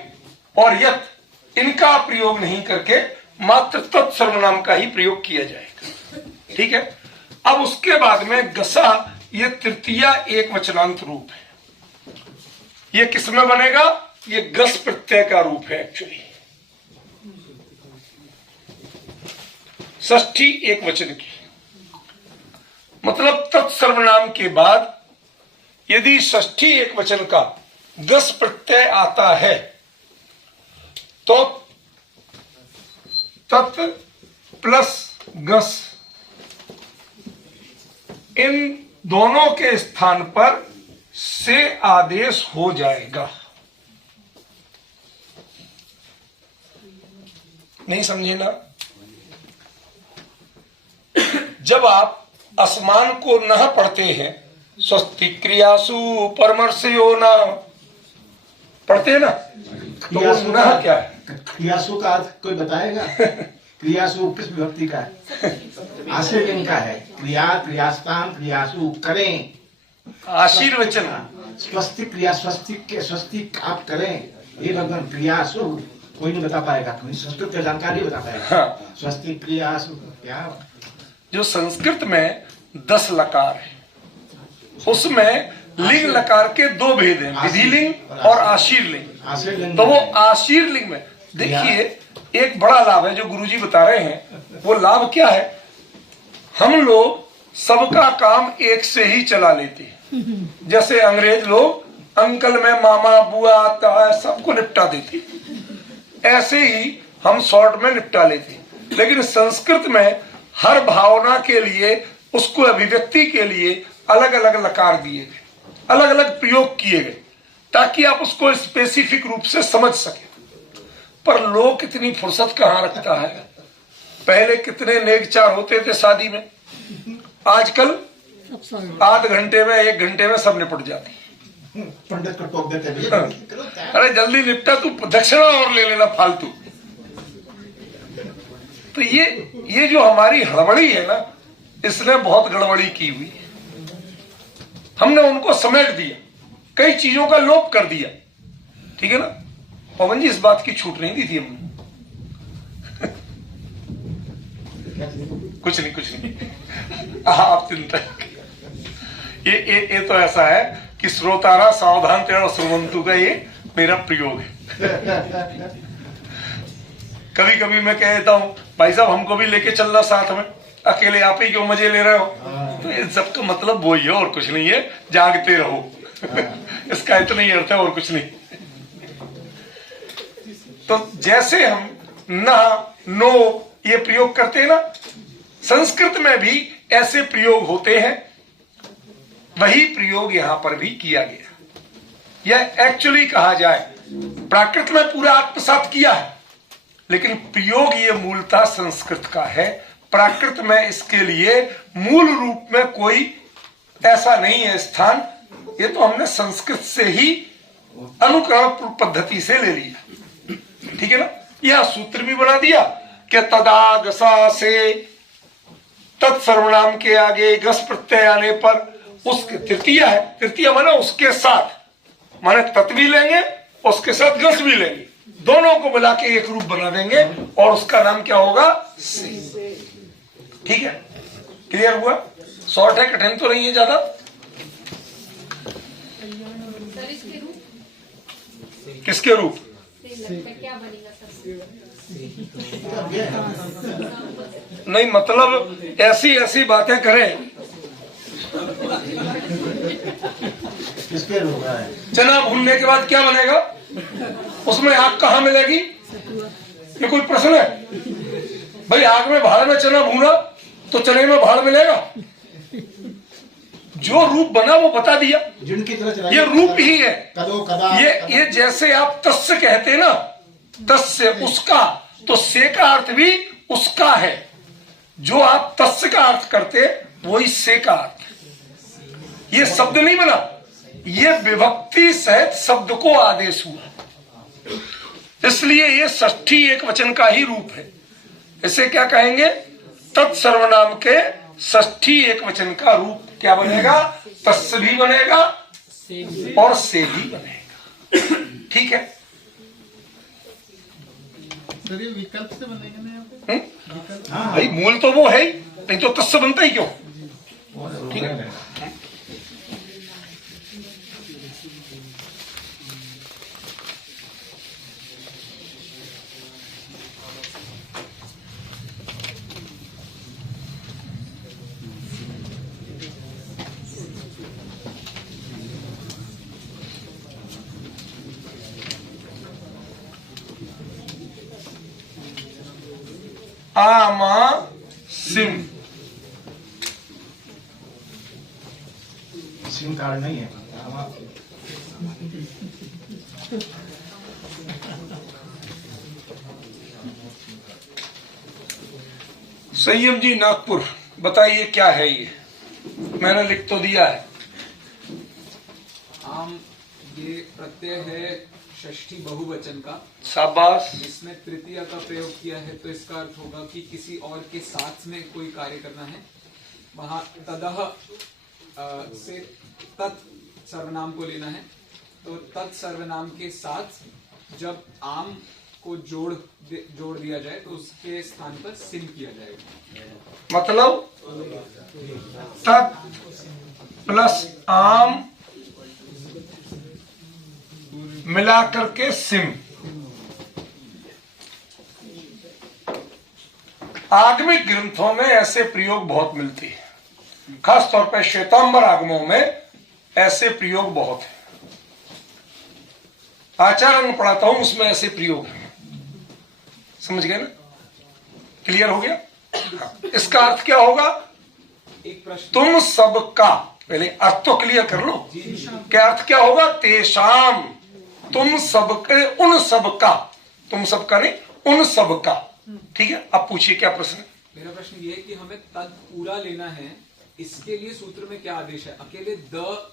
और यत इनका प्रयोग नहीं करके मात्र तत्सर्वनाम का ही प्रयोग किया जाएगा, ठीक है। अब उसके बाद में गसा, ये तृतीया एक वचनांत रूप है। ये किसमें बनेगा? ये गस प्रत्यय का रूप है एक्चुअली, षष्ठी एक वचन की। मतलब तत्सर्वनाम के बाद यदि षष्ठी एक वचन का गस प्रत्यय आता है तो तत् प्लस गस इन दोनों के स्थान पर से आदेश हो जाएगा। नहीं समझे ना? जब आप असमान को न पढ़ते हैं, स्वस्ति क्रियासु परमर्शयो न पढ़ते हैं ना, तो वो न क्या है? क्रियासु का अर्थ कोई बताएगा? क्रियासु किस विभक्ति का है? आशीर्लिंग का है। क्रिया, क्रियास्तान, क्रियासु करें, आशीर्वचन, स्वस्तिक क्रिया, स्वस्तिक के स्वस्तिक आप करें, ये भगवान क्रियासु कोई नहीं बता पाएगा, कोई संस्कृत का जानकारी बता पाएगा। हाँ। स्वस्तिक क्रियासु क्या? जो संस्कृत में 10 लकार है, उसमें लिंग लकार के 2 भेद हैं, विधिलिंग और आशीर्लिंग। तो वो आशीर्लिंग में देखिए एक बड़ा लाभ है जो गुरुजी बता रहे हैं। वो लाभ क्या है? हम लोग सबका काम एक से ही चला लेते हैं। जैसे अंग्रेज लोग अंकल में मामा बुआ ताया सबको निपटा देते, ऐसे ही हम शॉर्ट में निपटा लेते। लेकिन संस्कृत में हर भावना के लिए, उसको अभिव्यक्ति के लिए अलग अलग लकार दिए गए, अलग अलग प्रयोग किए गए, ताकि आप उसको स्पेसिफिक रूप से समझ सके। पर लोग कितनी फुर्सत कहाँ रखता है। पहले कितने नेकचार होते थे शादी में, आजकल आध घंटे में 1 घंटे में सब निपट जाती। पंडित को टोक देते हैं, अरे जल्दी निपटा, तू दक्षिणा और ले लेना फालतू। तो ये जो हमारी हड़बड़ी है ना, इसने बहुत गड़बड़ी की हुई है। हमने उनको समेट दिया, कई चीजों का लोप कर दिया, ठीक है ना। पवन जी इस बात की छूट नहीं दी थी हमने। कुछ नहीं आप चिंता। ये तो ऐसा है कि श्रोतारा सावधान तेरा श्रोवंतु का ये मेरा प्रयोग है। कभी कभी मैं कह देता हूँ भाई साहब हमको भी लेके चलना साथ में, अकेले आप ही क्यों मजे ले रहे हो। तो इन सबका मतलब वही है और कुछ नहीं है, जागते रहो। इसका इतना ही अर्थ है और कुछ नहीं। तो जैसे हम ना नो ये प्रयोग करते हैं ना, संस्कृत में भी ऐसे प्रयोग होते हैं। वही प्रयोग यहां पर भी किया गया। यह एक्चुअली कहा जाए प्राकृत में पूरा आत्मसात किया है, लेकिन प्रयोग ये मूलतः संस्कृत का है। प्राकृत में इसके लिए मूल रूप में कोई ऐसा नहीं है स्थान। ये तो हमने संस्कृत से ही अनुकरण पद्धति से ले लिया, ठीक है ना। यह सूत्र भी बना दिया कि तदा गसा से तत्सर्वनाम के आगे गस प्रत्यय आने पर उसके तृतीया है। तृतीया माने उसके साथ, माने तत् भी लेंगे उसके साथ गस भी लेंगे, दोनों को मिला के एक रूप बना देंगे और उसका नाम क्या होगा? से। ठीक है, क्लियर हुआ? शॉर्ट है, कठिन तो नहीं है ज्यादा। किसके रूप? नहीं मतलब ऐसी ऐसी बातें करें। किसके रूप है? चना भूनने के बाद क्या बनेगा? उसमें आग कहाँ मिलेगी? ये कोई प्रश्न है भाई? आग में भाड़ में चना भूना तो चने में भाड़ मिलेगा? जो रूप बना वो बता दिया, जिनकी तरह चलाइए। ये रूप ही है। कदो कदा ये जैसे आप तस्य कहते हैं ना, तस्य उसका, तो से का अर्थ भी उसका है। जो आप तस्य का अर्थ करते वही से का अर्थ। ये शब्द नहीं बना, ये विभक्ति सहित शब्द को आदेश हुआ, इसलिए ये षष्ठी एक वचन का ही रूप है। इसे क्या कहेंगे? तत्सर्वनाम के षष्ठी एक वचन का रूप क्या बनेगा? तस्य भी बनेगा और से भी बनेगा। ठीक है? विकल्प से बनेगा ना यहाँ पे? भाई मूल तो वो है ही, नहीं तो तस्य बनता ही क्यों? ठीक है? आमा सिम, सिम कार्ड नहीं है। संयम जी नागपुर, बताइए क्या है ये? मैंने लिख तो दिया है। आम ये प्रत्यय है षष्ठी बहुवचन का, शाबाश। इसमें तृतीया का प्रयोग किया है, तो इसका अर्थ होगा कि किसी और के साथ में कोई कार्य करना है। वहां तदह से तत् सर्वनाम को लेना है, तो तत् सर्वनाम के साथ जब आम को जोड़ दिया जाए तो उसके स्थान पर सिम किया जाएगा। मतलब तत् प्लस आम मिलाकर के सिम। आगमिक ग्रंथों में ऐसे प्रयोग बहुत मिलते हैं, खास तौर पर श्वेतांबर आगमों में ऐसे प्रयोग बहुत है। आचार्य में पढ़ाता हूं, उसमें ऐसे प्रयोग हैं। समझ गए ना? क्लियर हो गया? इसका अर्थ क्या होगा? एक प्रश्न, तुम सबका, पहले अर्थ तो क्लियर कर लो। क्या अर्थ क्या होगा? तेषाम, तुम सबके, उन सबका, तुम सबका नहीं, उन सबका। ठीक है? अब पूछिए क्या प्रश्न है? मेरा प्रश्न ये है कि हमें तद पूरा लेना है, इसके लिए सूत्र में क्या आदेश है? अकेले द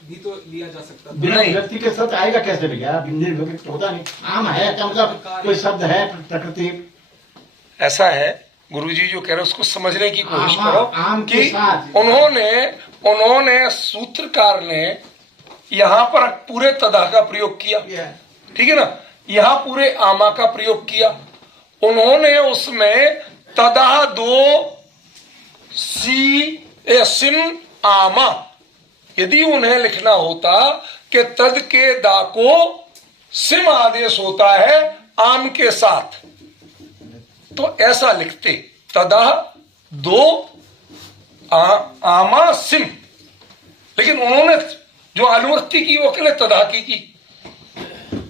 भी तो लिया जा सकता था। बिना विभक्ति के शब्द आएगा कैसे भैया? विभक्ति होता नहीं। आम है क्या मतलब? कोई शब्द है प्रकृति? ऐसा है, गुरुजी जो कह रहे हैं उसको समझने की कोशिश करो आम के कि साथ। उन्होंने सूत्रकार ने यहाँ पर पूरे तदा का प्रयोग किया, ठीक है ना? यहाँ पूरे आमा का प्रयोग किया। उन्होंने उसमें तदा दो सिम आमा, यदि उन्हें लिखना होता कि तद के दा को सिम आदेश होता है आम के साथ, तो ऐसा लिखते, तदा दो आमा सिम। लेकिन उन्होंने जो अनुवृत्ति की वो अकेले तदा की,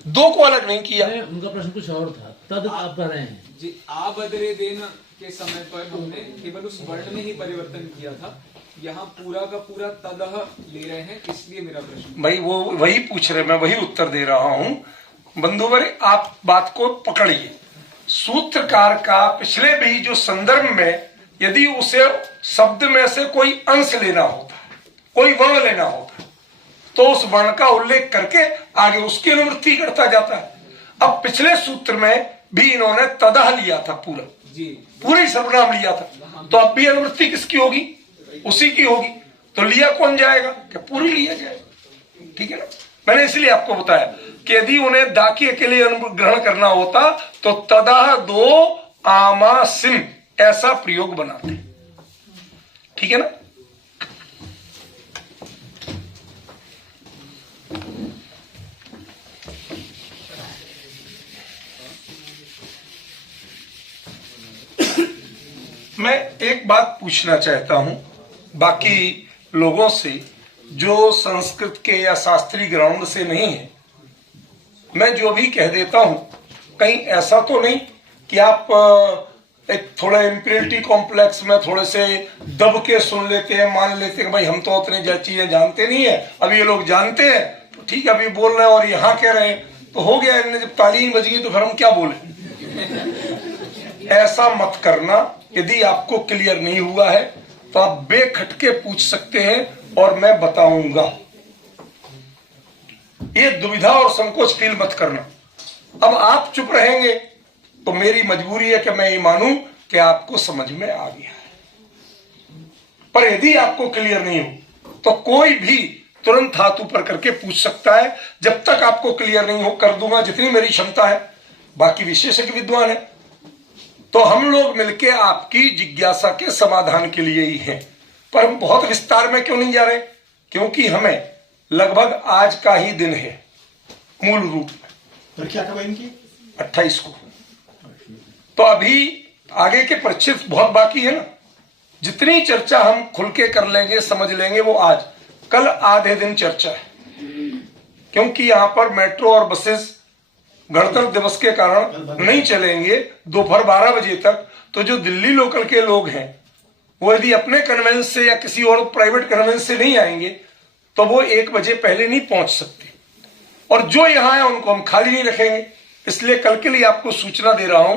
दो को अलग नहीं किया। उनका प्रश्न कुछ और था। तद आप कर रहे हैं जी, आ बदरे देन के समय पर हमने केवल उस वर्ण में ही परिवर्तन किया था, यहाँ पूरा का पूरा तदह ले रहे हैं, इसलिए मेरा प्रश्न। भाई वो वही पूछ रहे, मैं वही उत्तर दे रहा हूं। बंधुवर, आप बात को पकड़िए। सूत्रकार का पिछले भी जो संदर्भ में यदि उसे शब्द में से कोई अंश लेना होता है, कोई वर्ण लेना होता है, तो उस वर्ण का उल्लेख करके आगे उसकी अनुवृत्ति करता जाता है। अब पिछले सूत्र में भी इन्होंने तदह लिया था, पूरा जी पूरे सर्वनाम लिया था, तो अब भी अनुवृत्ति किसकी होगी? उसी की होगी। तो लिया कौन जाएगा? कि पूरी लिया जाएगा। ठीक है ना? मैंने इसलिए आपको बताया कि यदि उन्हें दाकी के लिए ग्रहण करना होता तो तदा दो आमा सिम ऐसा प्रयोग बनाते। ठीक है ना? मैं एक बात पूछना चाहता हूं बाकी लोगों से जो संस्कृत के या शास्त्रीय ग्राउंड से नहीं है। मैं जो भी कह देता हूं कहीं ऐसा तो नहीं कि आप एक थोड़ा इंपीरियरिटी कॉम्प्लेक्स में थोड़े से दब के सुन लेते हैं, मान लेते हैं भाई हम तो उतने चीजें जानते नहीं है, अब ये लोग जानते हैं तो ठीक है, अभी बोल रहे हैं और यहाँ कह रहे हैं तो हो गया, इनने जब ताली बज गई तो फिर हम क्या बोले। ऐसा मत करना। यदि आपको क्लियर नहीं हुआ है तो आप बेखटके पूछ सकते हैं और मैं बताऊंगा। ये दुविधा और संकोच फील मत करना। अब आप चुप रहेंगे तो मेरी मजबूरी है कि मैं ये मानूं कि आपको समझ में आ गया है, पर यदि आपको क्लियर नहीं हो तो कोई भी तुरंत हाथ ऊपर करके पूछ सकता है। जब तक आपको क्लियर नहीं हो कर दूंगा जितनी मेरी क्षमता है। बाकी विशेषज्ञ विद्वान है तो हम लोग मिलके आपकी जिज्ञासा के समाधान के लिए ही हैं। पर हम बहुत विस्तार में क्यों नहीं जा रहे, क्योंकि हमें लगभग आज का ही दिन है मूल रूप में। परीक्षा कब है इनकी? 28 को। तो अभी आगे के परिचित बहुत बाकी है ना। जितनी चर्चा हम खुल के कर लेंगे, समझ लेंगे, वो आज। कल आधे दिन चर्चा है क्योंकि यहां पर मेट्रो और बसेस गणतंत्र दिवस के कारण नहीं चलेंगे दोपहर 12 बजे तक। तो जो दिल्ली लोकल के लोग हैं वो यदि अपने कन्वेंस से या किसी और प्राइवेट कन्वेंस से नहीं आएंगे तो वो 1 बजे पहले नहीं पहुंच सकते। और जो यहां है उनको हम खाली नहीं रखेंगे। इसलिए कल के लिए आपको सूचना दे रहा हूं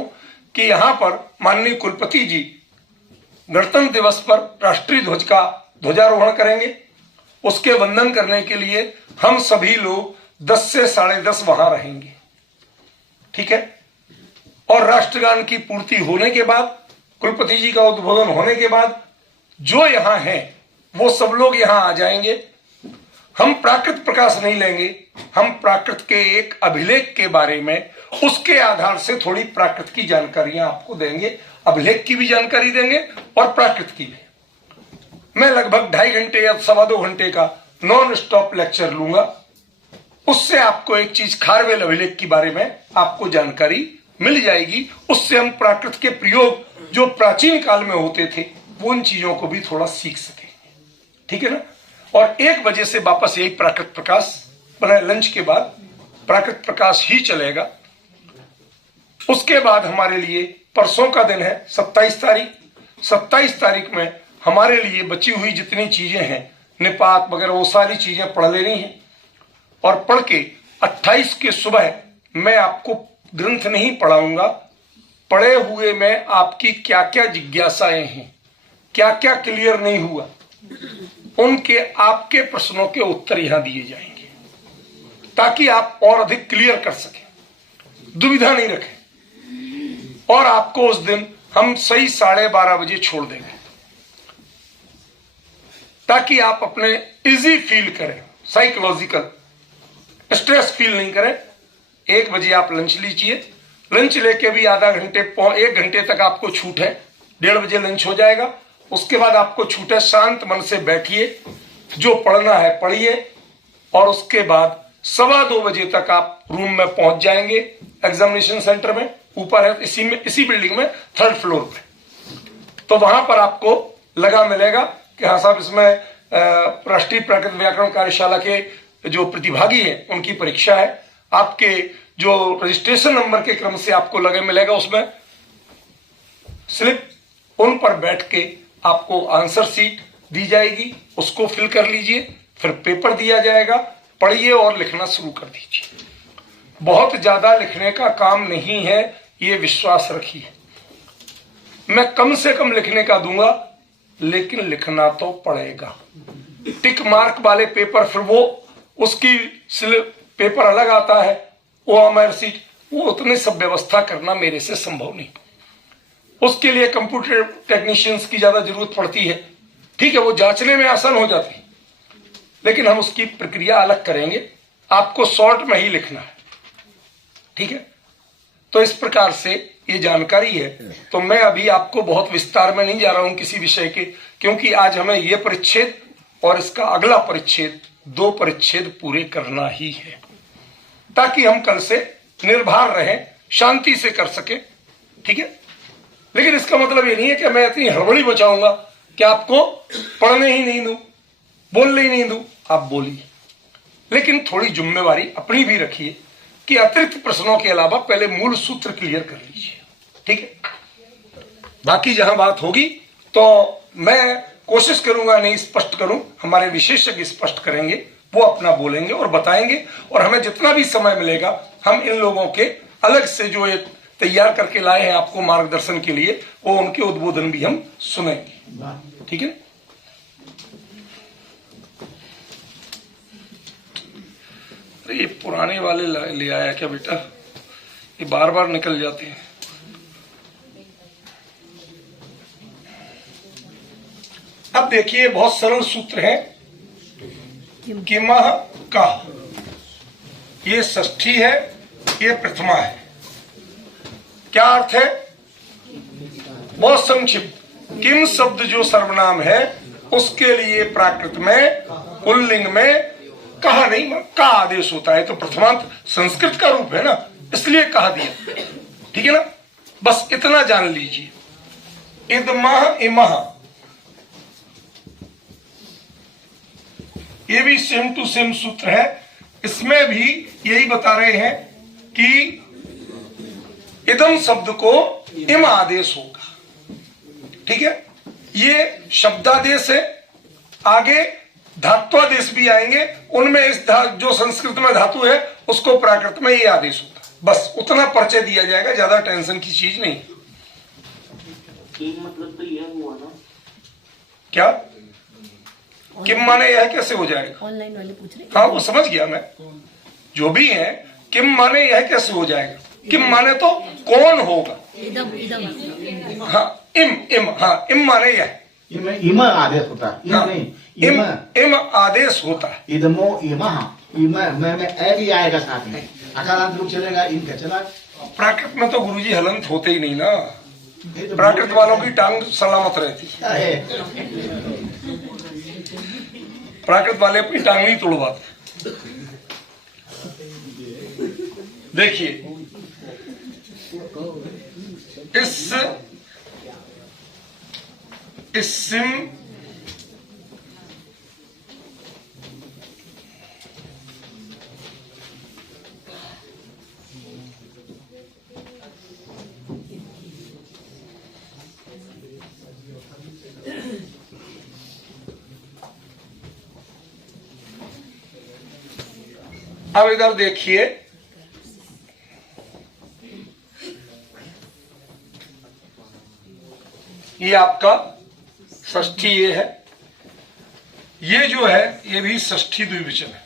कि यहां पर माननीय कुलपति जी गणतंत्र दिवस पर राष्ट्रीय ध्वज का ध्वजारोहण करेंगे। उसके वंदन करने के लिए हम सभी लोग 10 से 10:30 वहां रहेंगे, ठीक है। और राष्ट्रगान की पूर्ति होने के बाद, कुलपति जी का उद्बोधन होने के बाद जो यहां हैं वो सब लोग यहां आ जाएंगे। हम प्राकृत प्रकाश नहीं लेंगे, हम प्राकृत के एक अभिलेख के बारे में उसके आधार से थोड़ी प्राकृत की जानकारियां आपको देंगे। अभिलेख की भी जानकारी देंगे और प्राकृत की भी। मैं लगभग 2.5 घंटे या 2.25 घंटे का नॉन स्टॉप लेक्चर लूंगा। उससे आपको एक चीज खारवेल अभिलेख के बारे में आपको जानकारी मिल जाएगी। उससे हम प्राकृत के प्रयोग जो प्राचीन काल में होते थे वो उन चीजों को भी थोड़ा सीख सकेंगे, ठीक है ना। और 1 बजे से वापस यही प्राकृत प्रकाश बना, लंच के बाद प्राकृत प्रकाश ही चलेगा। उसके बाद हमारे लिए परसों का दिन है 27 तारीख। 27 तारीख में हमारे लिए बची हुई जितनी चीजें हैं, निपात वगैरह, वो सारी चीजें पढ़ लेनी है। और पढ़ के 28 के सुबह मैं आपको ग्रंथ नहीं पढ़ाऊंगा, पढ़े हुए में आपकी क्या क्या जिज्ञासाएं हैं, क्या क्या क्लियर नहीं हुआ, उनके आपके प्रश्नों के उत्तर यहां दिए जाएंगे ताकि आप और अधिक क्लियर कर सकें, दुविधा नहीं रखें। और आपको उस दिन हम सही 12:30 बजे छोड़ देंगे ताकि आप अपने इजी फील करें, साइकोलॉजिकल स्ट्रेस फील नहीं करें। 1 बजे आप लंच लीजिए। लंच लेके भी 1 घंटे तक आपको छूट है। 1:30 बजे लंच हो जाएगा। उसके बाद आपको छूट है, शांत मन से बैठिए, जो पढ़ना है पढ़िए। और उसके बाद 2:15 बजे तक आप रूम में पहुंच जाएंगे। एग्जामिनेशन सेंटर में ऊपर है, इसी बिल्डिंग में 3rd फ्लोर पे। तो वहां पर आपको लगा मिलेगा कि हाँ साहब, इसमें राष्ट्रीय प्राकृत व्याकरण कार्यशाला के जो प्रतिभागी हैं उनकी परीक्षा है। आपके जो रजिस्ट्रेशन नंबर के क्रम से आपको लगे मिलेगा, उसमें स्लिप, उन पर बैठ के आपको आंसर शीट दी जाएगी, उसको फिल कर लीजिए। फिर पेपर दिया जाएगा, पढ़िए और लिखना शुरू कर दीजिए। बहुत ज्यादा लिखने का काम नहीं है, ये विश्वास रखिए। मैं कम से कम लिखने का दूंगा, लेकिन लिखना तो पड़ेगा। टिक मार्क वाले पेपर, फिर वो उसकी पेपर अलग आता है, वो हमारी सीट, वो उतने सब व्यवस्था करना मेरे से संभव नहीं। उसके लिए कंप्यूटर टेक्नीशियंस की ज्यादा जरूरत पड़ती है, ठीक है, वो जांचने में आसान हो जाती है, लेकिन हम उसकी प्रक्रिया अलग करेंगे। आपको शॉर्ट में ही लिखना है, ठीक है। तो इस प्रकार से ये जानकारी है। तो मैं अभी आपको बहुत विस्तार में नहीं जा रहा हूं किसी विषय के, क्योंकि आज हमें ये परिच्छेद और इसका अगला परिच्छेद, 2 परिच्छेद पूरे करना ही है, ताकि हम कल से निर्भर रहें, शांति से कर सके। ठीक है, लेकिन इसका मतलब ये नहीं है कि मैं इतनी हड़बड़ी बचाऊंगा कि आपको पढ़ने ही नहीं दूं, बोलने ही नहीं दूं। आप बोलिए, लेकिन थोड़ी जिम्मेवारी अपनी भी रखिए कि अतिरिक्त प्रश्नों के अलावा पहले मूल सूत्र क्लियर कर लीजिए। ठीक है, बाकी जहां बात होगी तो मैं कोशिश करूंगा नहीं स्पष्ट करूं, हमारे विशेषज्ञ स्पष्ट करेंगे, वो अपना बोलेंगे और बताएंगे, और हमें जितना भी समय मिलेगा हम इन लोगों के अलग से जो एक तैयार करके लाए हैं आपको मार्गदर्शन के लिए, वो उनके उद्बोधन भी हम सुनेंगे। ठीक है, अरे ये पुराने वाले ले आया क्या बेटा, ये बार बार निकल जाते हैं। अब देखिए बहुत सरल सूत्र है, किमः का, ये षष्ठी है, ये प्रथमा है। क्या अर्थ है? बहुत संक्षिप्त, किम शब्द जो सर्वनाम है उसके लिए प्राकृत में पुल्लिंग में कहा नहीं, का आदेश होता है। तो प्रथमांत संस्कृत का रूप है ना, इसलिए कहा दिया। ठीक है ना, बस इतना जान लीजिए। इदमः इमः, ये भी सेम टू सेम सूत्र है, इसमें भी यही बता रहे हैं कि इदम शब्द को इम आदेश होगा। ठीक है, ये शब्दादेश है, आगे धात्वादेश भी आएंगे, उनमें इस जो संस्कृत में धातु है उसको प्राकृत में ये आदेश होता है। बस उतना परिचय दिया जाएगा, ज्यादा टेंशन की चीज नहीं। मतलब तो यह हुआ ना, क्या किम माने यह कैसे हो जाएगा? ऑनलाइन वाले पूछ रहे। हाँ वो समझ गया मैं, जो भी है किम माने यह कैसे हो जाएगा? किम माने तो कौन होगा। हाँ इम, हाँ इम माने यह, इम आदेश होता है, हाँ, इम आदेश होता है। इदमो इमः, में ए भी आएगा साथ में, अकारांत रूप चलेगा, इम का चला। प्राकृत में तो गुरुजी हलंत होते ही नहीं ना, प्राकृत वालों की टांग सलामत रहती, प्राकृत वाले अपनी टांग नहीं तोड़वाते। देखिए इस्म अब इधर देखिए, ये आपका षष्ठी ये है, ये जो है ये भी षष्ठी द्विवचन है।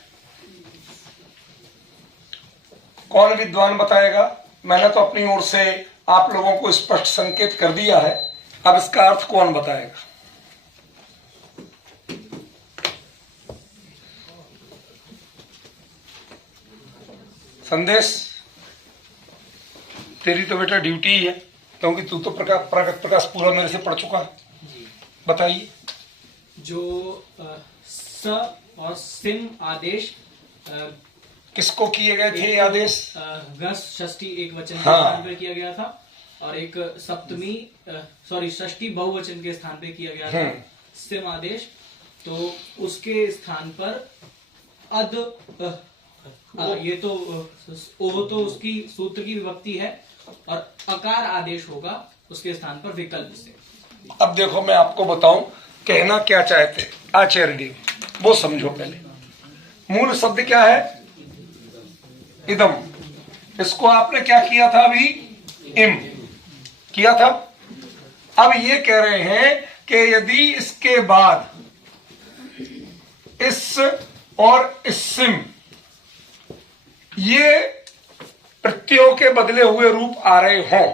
कौन विद्वान बताएगा? मैंने तो अपनी ओर से आप लोगों को स्पष्ट संकेत कर दिया है, अब इसका अर्थ कौन बताएगा? संदेश, तेरी तो बेटा ड्यूटी ही है, क्योंकि तू तो प्राकृत प्रकाश पूरा मेरे से पढ़ चुका है। बताइए। जो स और सिम आदेश किसको किए गए थे? आदेश गस षष्ठी एक वचन के हाँ। स्थान पे किया गया था, और एक सप्तमी षष्ठी बहुवचन के स्थान पे किया गया था सिम आदेश। तो उसके स्थान पर अद ये तो ओ तो उसकी सूत्र की विभक्ति है, और अकार आदेश होगा उसके स्थान पर विकल्प से। अब देखो मैं आपको बताऊं कहना क्या चाहते आचार्य जी, वो समझो पहले। मूल शब्द क्या है? इदम। इसको आपने क्या किया था? अभी इम किया था। अब ये कह रहे हैं कि यदि इसके बाद इस और इस्म ये प्रत्ययों के बदले हुए रूप आ रहे हों,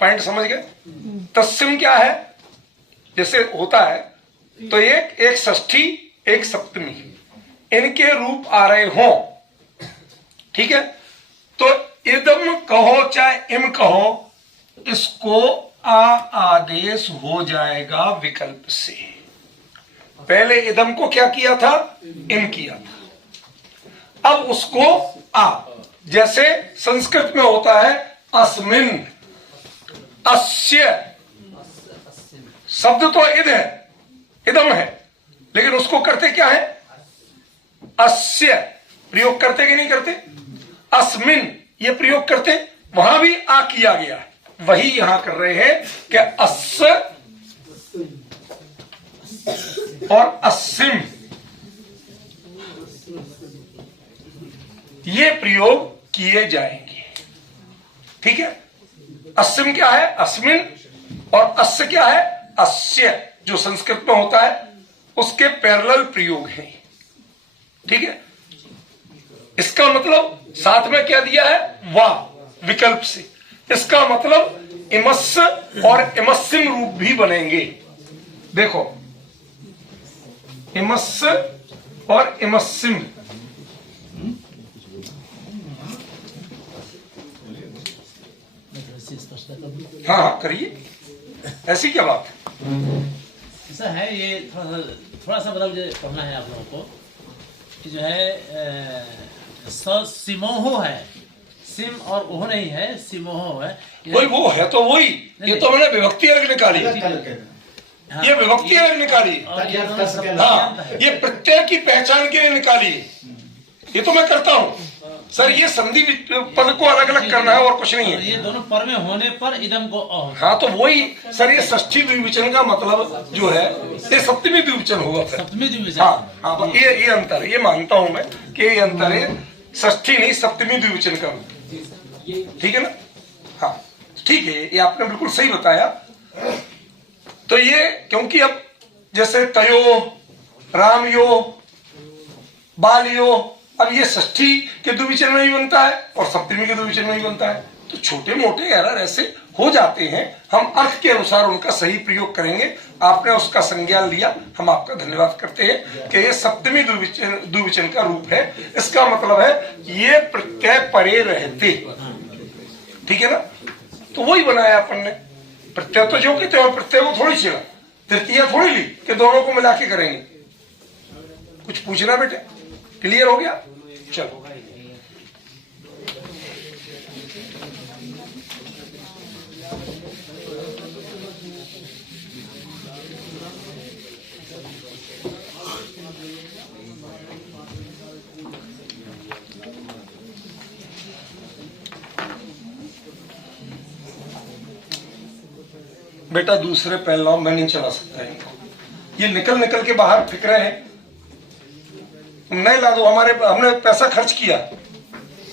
पॉइंट समझ गए? तस्सिम क्या है? जैसे होता है तो एक षष्ठी एक सप्तमी, इनके रूप आ रहे हों, ठीक है, तो इदम कहो चाहे इम कहो, इसको आ आदेश हो जाएगा विकल्प से। पहले इदम को क्या किया था? इम किया था। अब उसको आ, जैसे संस्कृत में होता है अस्मिन, अस्य, शब्द तो इद है, इदम है, लेकिन उसको करते क्या है? अस्य प्रयोग करते कि नहीं करते? अस्मिन ये प्रयोग करते, वहां भी आ किया गया है, वही यहां कर रहे हैं कि अस्य और अस्सिम ये प्रयोग किए जाएंगे। ठीक है, अस्सिम क्या है? अस्मिन, और अस्य क्या है? अस्य, जो संस्कृत में होता है उसके पैरेलल प्रयोग हैं। ठीक है, इसका मतलब साथ में क्या दिया है? वाह, विकल्प से। इसका मतलब इमस्स और इमस्सिम रूप भी बनेंगे। देखो, इमस्स और इमस्सिम, हाँ करिए, ऐसी क्या बात है? ऐसा है, ये थोड़ा सा मतलब मुझे पढ़ना है आप लोगों को कि जो है सिमोहो है, सिम और ओह नहीं है, सिमोहो है। वही वो है तो वही, ये तो मैंने विभक्ति अलग निकाली, ये विभक्ति अलग निकाली, हाँ ये प्रत्यय की पहचान के लिए निकाली, ये तो मैं करता हूँ सर। ये संधि पद को अलग अलग करना है और कुछ नहीं है। ये दोनों पर में होने पर इदम को अ, हाँ तो वही सर, ये षष्ठी द्विवचन का मतलब जो है ये सप्तमी द्विवचन होगा फिर। सप्तमी द्विवचन, हाँ हाँ, ये अंतर है, ये मानता हूं मैं कि ये अंतर है, षष्ठी नहीं सप्तमी द्विवचन का। ठीक है ना? हाँ ठीक है, ये आपने बिल्कुल सही बताया। तो ये क्योंकि अब जैसे तयो, रामयो, बालियो, अब ये षष्ठी के द्विवचन में ही बनता है और सप्तमी के द्विवचन में ही बनता है, तो छोटे मोटे एरर ऐसे हो जाते हैं। हम अर्थ के अनुसार उनका सही प्रयोग करेंगे। आपने उसका संज्ञान लिया, हम आपका धन्यवाद करते हैं कि ये सप्तमी द्विवचन का रूप है। इसका मतलब है ये प्रत्यय परे रहते। ठीक है ना? तो वही बनाया अपन ने प्रत्यय, तो जो कहते हैं प्रत्यय वो थोड़ी छिड़ा, तृतीया थोड़ी ली कि दोनों को मिला के करेंगे। कुछ पूछना बेटे? क्लियर हो गया? चलो, बेटा दूसरे पहलू मैं नहीं चला सकता इनको, ये निकल के बाहर फिक रहे हैं। नहीं ला दो, हमने पैसा खर्च किया,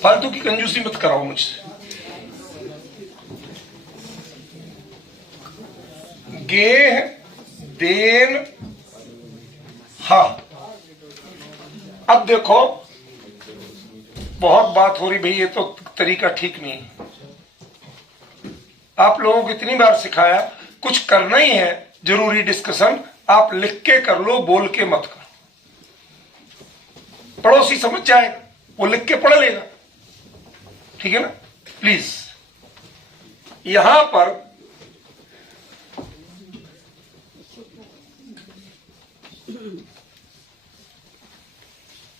फालतू की कंजूसी मत कराओ मुझसे। गेह देन हा। अब देखो बहुत बात हो रही भाई, ये तो तरीका ठीक नहीं है। आप लोगों को इतनी बार सिखाया, कुछ करना ही है जरूरी डिस्कशन, आप लिख के कर लो, बोल के मत करो। पड़ोसी समझ जाएगा, वो लिख के पढ़ लेगा। ठीक है ना? प्लीज यहां पर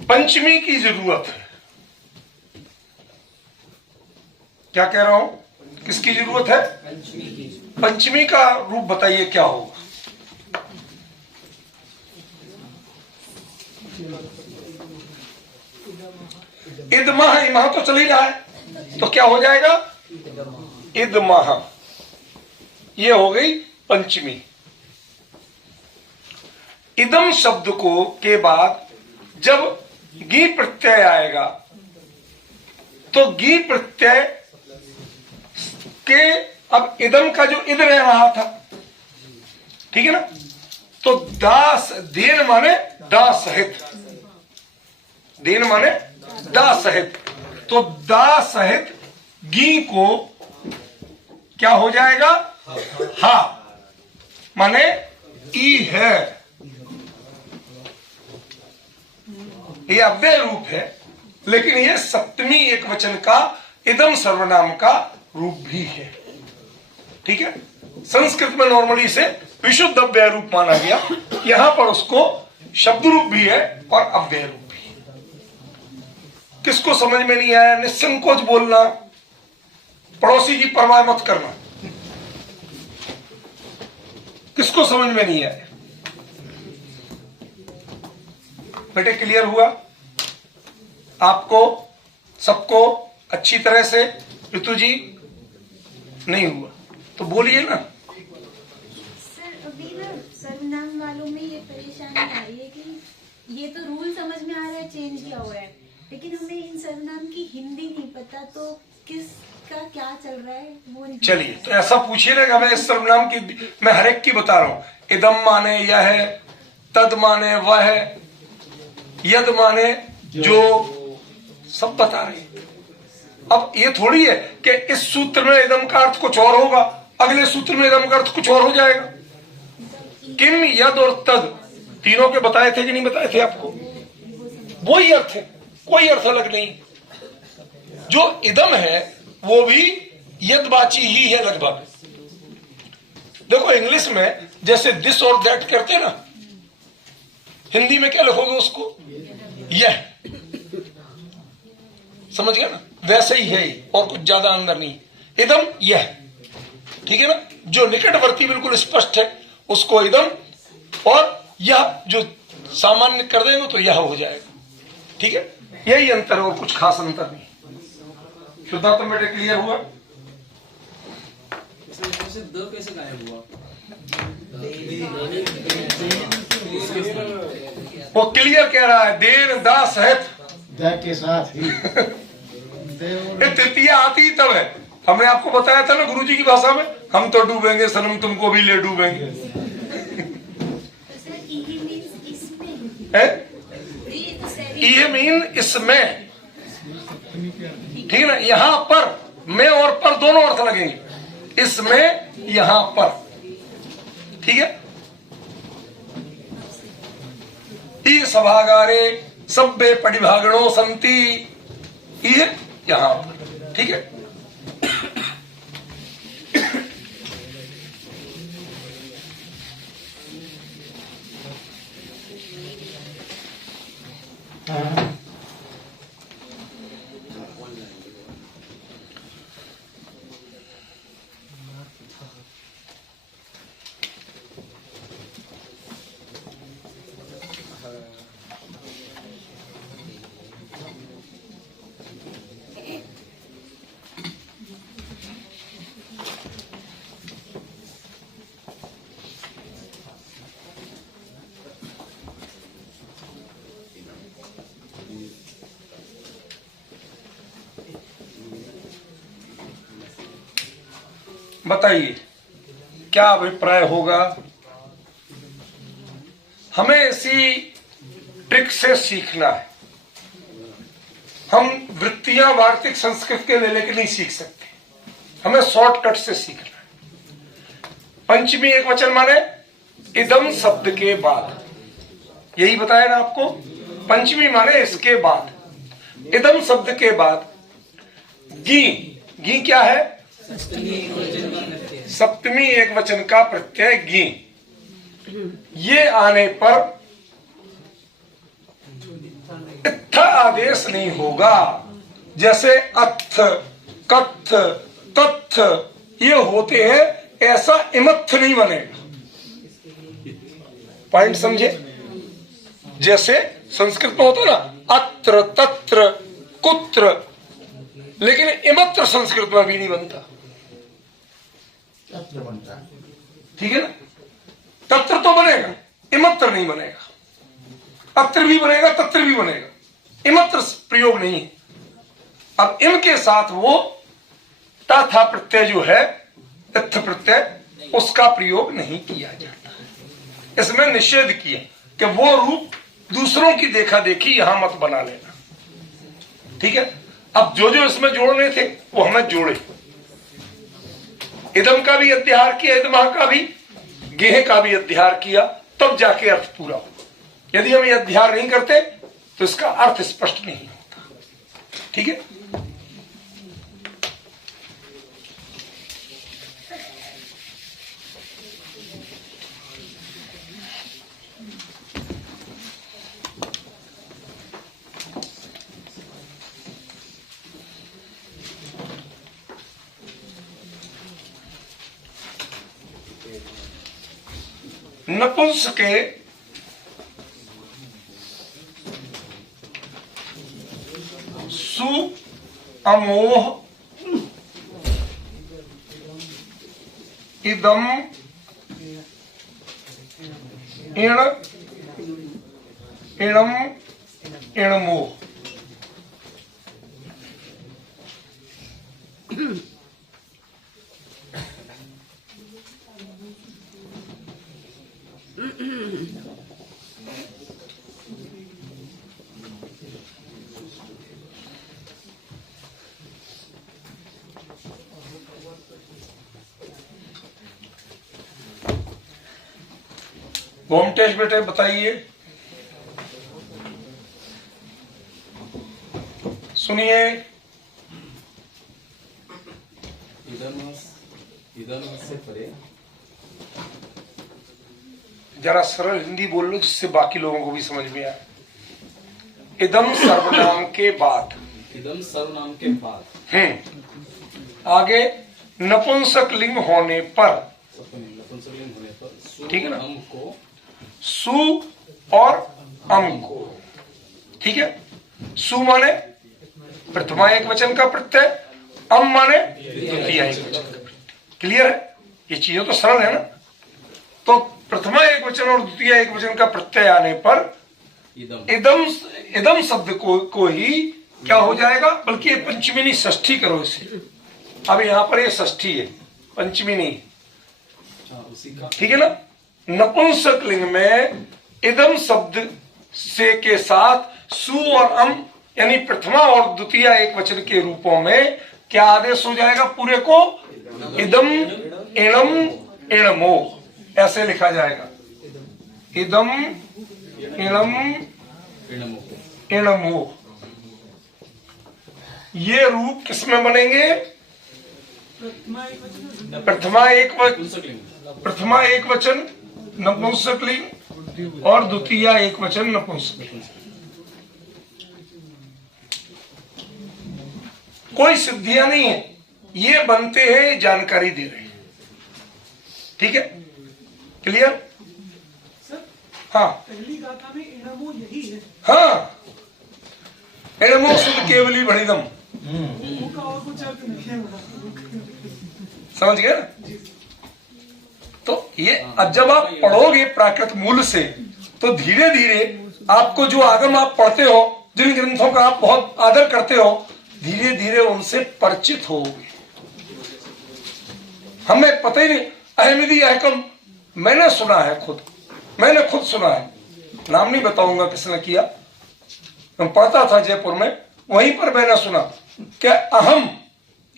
पंचमी की जरूरत है। क्या कह रहा हूं? किसकी जरूरत है? पंचमी का रूप बताइए क्या होगा? इदमह, इमह तो चल ही रहा है, तो क्या हो जाएगा? इदमह। ये हो गई पंचमी। इदम शब्द को के बाद जब गी प्रत्यय आएगा तो गी प्रत्यय के, अब इदम का जो इद रह रहा था, ठीक है ना, तो दास, देन माने दा सहित, देन माने दा सहित, तो दा सहित गी को क्या हो जाएगा? हा, माने ई है। ये अव्यय रूप है, लेकिन ये सप्तमी एक वचन का इदम सर्वनाम का रूप भी है। ठीक है, संस्कृत में नॉर्मली इसे विशुद्ध अव्यय रूप माना गया, यहां पर उसको शब्द रूप भी है और अव्यय रूप भी है। किसको समझ में नहीं आया निसंकोच बोलना, पड़ोसी की परवाह मत करना। किसको समझ में नहीं आया बेटे? क्लियर हुआ आपको सबको अच्छी तरह से? ऋतु जी नहीं हुआ तो बोलिए ना। सर अभी ना सर्वनाम वालों में ये परेशानी आ रही है कि ये तो रूल समझ में आ रहा है, चेंज किया हुआ है, लेकिन हमें इन सर्वनाम की हिंदी नहीं पता, तो किसका क्या चल रहा है वो नहीं। चलिए तो ऐसा पूछिए ना कि हमें इस सर्वनाम की, मैं हर एक की बता रहा हूं। इदम माने यह है, तद माने वह है, यद माने जो, सब बता रहे हैं। अब ये थोड़ी है कि इस सूत्र में इदम का अर्थ कुछ और होगा, अगले सूत्र में इदम का अर्थ कुछ और हो जाएगा। किम, यद और तद तीनों के बताए थे कि नहीं बताए थे आपको? वही अर्थ है, कोई अर्थ अलग नहीं। जो इदम है वो भी यदवाची ही है लगभग। देखो इंग्लिश में जैसे दिस और दैट करते ना, हिंदी में क्या लिखोगे उसको? यह। समझ गया ना? वैसे ही है और कुछ ज्यादा अंदर नहीं। इदम यह, ठीक है ना? जो निकटवर्ती बिल्कुल स्पष्ट है उसको इदम, और यह जो सामान्य कर देंगे तो यह हो जाएगा। ठीक है, यही अंतर है और कुछ खास अंतर नहीं। शुद्धात्म बेटे क्लियर हुआ? द कैसे गायब हुआ? वो क्लियर कह रहा है, देर दा सहित के साथ ही तृतीया आती तब है। हमने आपको बताया था ना गुरुजी की भाषा में, हम तो डूबेंगे सनम तुमको भी ले डूबेंगे। ये मीन इसमें, ठीक है ना? यहां पर में और पर दोनों अर्थ लगेंगे, इसमें यहां पर। ठीक है, ई सभागारे सभ्य परिभागणों संति, ये यहां पर। ठीक है, बताइए क्या अभिप्राय होगा? हमें इसी ट्रिक से सीखना है। हम वृत्तियां वार्तिक संस्कृत के ले लेके नहीं सीख सकते, हमें शॉर्टकट से सीखना है। पंचमी एक वचन माने इदम शब्द के बाद, यही बताया ना आपको। पंचमी माने इसके बाद, इदम शब्द के बाद गी, गी क्या है? सप्तमी एक वचन का प्रत्यय गी। ये आने पर इत्थ आदेश नहीं होगा। जैसे अत्थ, कत्थ, तत्थ ये होते हैं, ऐसा इमत्थ नहीं बनेगा। पॉइंट समझे? जैसे संस्कृत में होता ना अत्र, तत्र, कुत्र, लेकिन इमत्र संस्कृत में भी नहीं बनता। तत्र बनता है, ठीक है ना? तत्र तो बनेगा, इमत्र नहीं बनेगा। अत्र भी बनेगा, तत्र भी बनेगा, इमत्र प्रयोग नहीं है। अब इम के साथ वो ता था प्रत्यय जो है, इत्थ प्रत्यय, उसका प्रयोग नहीं किया जाता। इसमें निषेध किया कि वो रूप दूसरों की देखा देखी यहां मत बना लेना। ठीक है, अब जो जो इसमें जोड़ने थे वो हमें जोड़े। इदम का भी अध्यार किया, इदमा का भी, गेह का भी अध्यार किया, तब जाके अर्थ पूरा हो। यदि हम ये अध्यार नहीं करते तो इसका अर्थ स्पष्ट नहीं होता। ठीक है, नपुंसके सु अमोह इदम इण इणम इणमोह। गोमटेश बेटे बताइए, सुनिए। इदम से परे जरा सरल हिंदी बोल लो जिससे बाकी लोगों को भी समझ में आए। इदम सर्वनाम के बाद, इदम सर्वनाम के बाद आगे नपुंसक लिंग होने पर, नपुंसकलिंग होने पर सु ठीक है ना, अम को सु और अम को, ठीक है। सु माने प्रथमा एक वचन का प्रत्यय, अम माने द्वितीय एक वचन का प्रत्यय। क्लियर है? ये चीजें तो सरल है ना। तो प्रथमा एक वचन और द्वितीय एक वचन का प्रत्यय आने पर इदम इदम शब्द को ही क्या हो जाएगा, बल्कि पंचमी नहीं षष्ठी करो इसे। अब यहां पर ये षष्ठी है, पंचमी नहीं, ठीक है ना। नपुंसक लिंग में इदम शब्द से के साथ सु और अम यानी प्रथमा और द्वितीय एक वचन के रूपों में क्या आदेश हो जाएगा, पूरे को इदम इणम इणमो ऐसे लिखा जाएगा। इदम इणम इणमो। ये रूप किसमें बनेंगे? प्रथमा एक वचन नपुंसक लिंग और द्वितीय एक वचन नपुंसक लिंग। कोई सिद्धियां नहीं है, ये बनते हैं, जानकारी दे रहे हैं, ठीक है। क्लियर? हाँ, पहली गाथा में इणमो यही है। हाँ, इणमो शुद्ध केवली भणिदम, का और कुछ अर्थ नहीं है। समझ गए ना? तो ये अब जब आप पढ़ोगे प्राकृत मूल से तो धीरे धीरे आपको जो आगम आप पढ़ते हो, जिन ग्रंथों का आप बहुत आदर करते हो, धीरे धीरे उनसे परिचित होगे। हमें पता ही नहीं, अहमदी अहकम मैंने सुना है, मैंने खुद सुना है, नाम नहीं बताऊंगा किसने किया। मैं पढ़ता था जयपुर में, वहीं पर मैंने सुना क्या अहम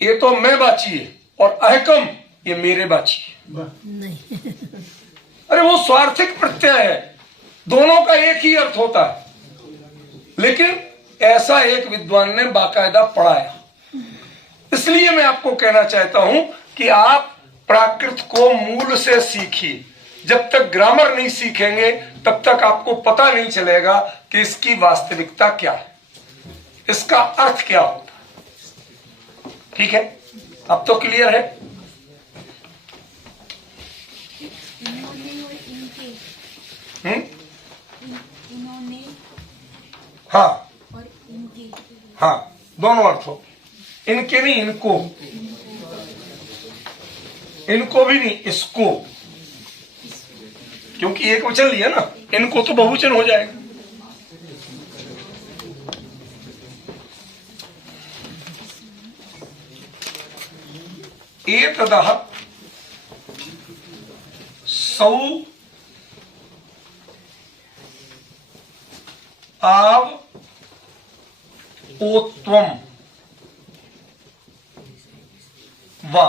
ये तो मैं बाची है और अहकम ये मेरे बाची है। अरे वो स्वार्थिक प्रत्यय है, दोनों का एक ही अर्थ होता है, लेकिन ऐसा एक विद्वान ने बाकायदा पढ़ाया। इसलिए मैं आपको कहना चाहता हूं कि आप प्राकृत को मूल से सीखिए। जब तक ग्रामर नहीं सीखेंगे तब तक आपको पता नहीं चलेगा कि इसकी वास्तविकता क्या है, इसका अर्थ क्या होता है। ठीक है, अब तो क्लियर है? इन्होंने हाँ और इनके, हाँ, दोनों अर्थ हो। इनके नहीं, इनको, इनको भी नहीं, इसको, क्योंकि एक वचन लिया ना, इनको तो बहुवचन हो जाएगा। एतदः सौ आव ओत्वम वा।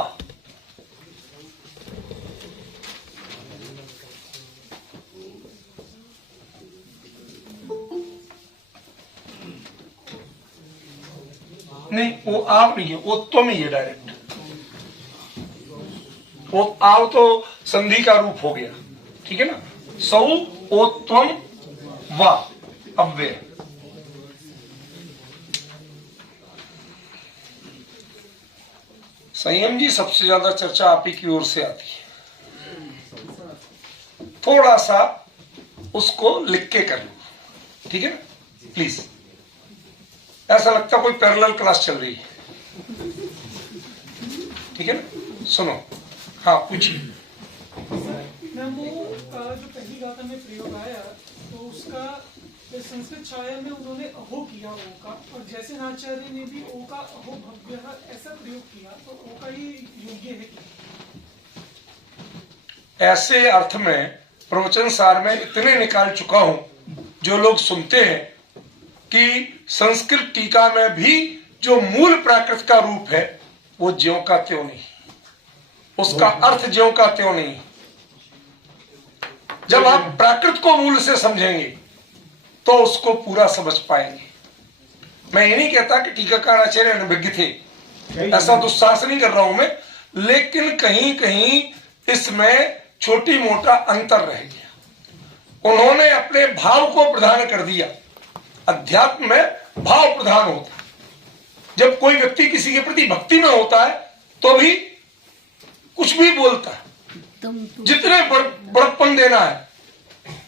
नहीं, वो आव नहीं है, ओत्वम ही है डायरेक्ट। वो आव तो संधि का रूप हो गया, ठीक है ना। सौ ओत्वम वा अव्यय। संयम जी, सबसे ज्यादा चर्चा आप ही की ओर से आती है। थोड़ा सा उसको लिख के कर लो, ठीक है ना, प्लीज। ऐसा लगता कोई पैरेलल क्लास चल रही है, ठीक है ना। सुनो, हाँ पूछिए। मैम वो जो पहली गाथा में प्रयोग आया तो उसका संस्कृत छाया में उन्होंने अहो किया ओ का, और जैसे आचार्य ने भी ओ का अहो भव्य ऐसा प्रयोग किया, तो ओ का ही योग्य है क्या? ऐसे अर्थ में प्रवचन सार में इतने निकाल चुका हूं, जो लोग सुनते हैं कि संस्कृत टीका में भी जो मूल प्राकृत का रूप है वो ज्यों का त्यों नहीं, उसका अर्थ ज्यों का त्यों नहीं। जब आप प्राकृत को मूल से समझेंगे तो उसको पूरा समझ पाएंगे। मैं ये नहीं कहता कि टीकाकार आचार्य अनभिज्ञ थे, ऐसा दुस्साहस नहीं कर रहा हूं मैं, लेकिन कहीं कहीं इसमें छोटी मोटा अंतर रह गया। उन्होंने अपने भाव को प्रधान कर दिया। अध्यात्म में भाव प्रधान होता है। जब कोई व्यक्ति किसी के प्रति भक्ति में होता है तो भी कुछ भी बोलता है, जितने बड़प्पन देना है।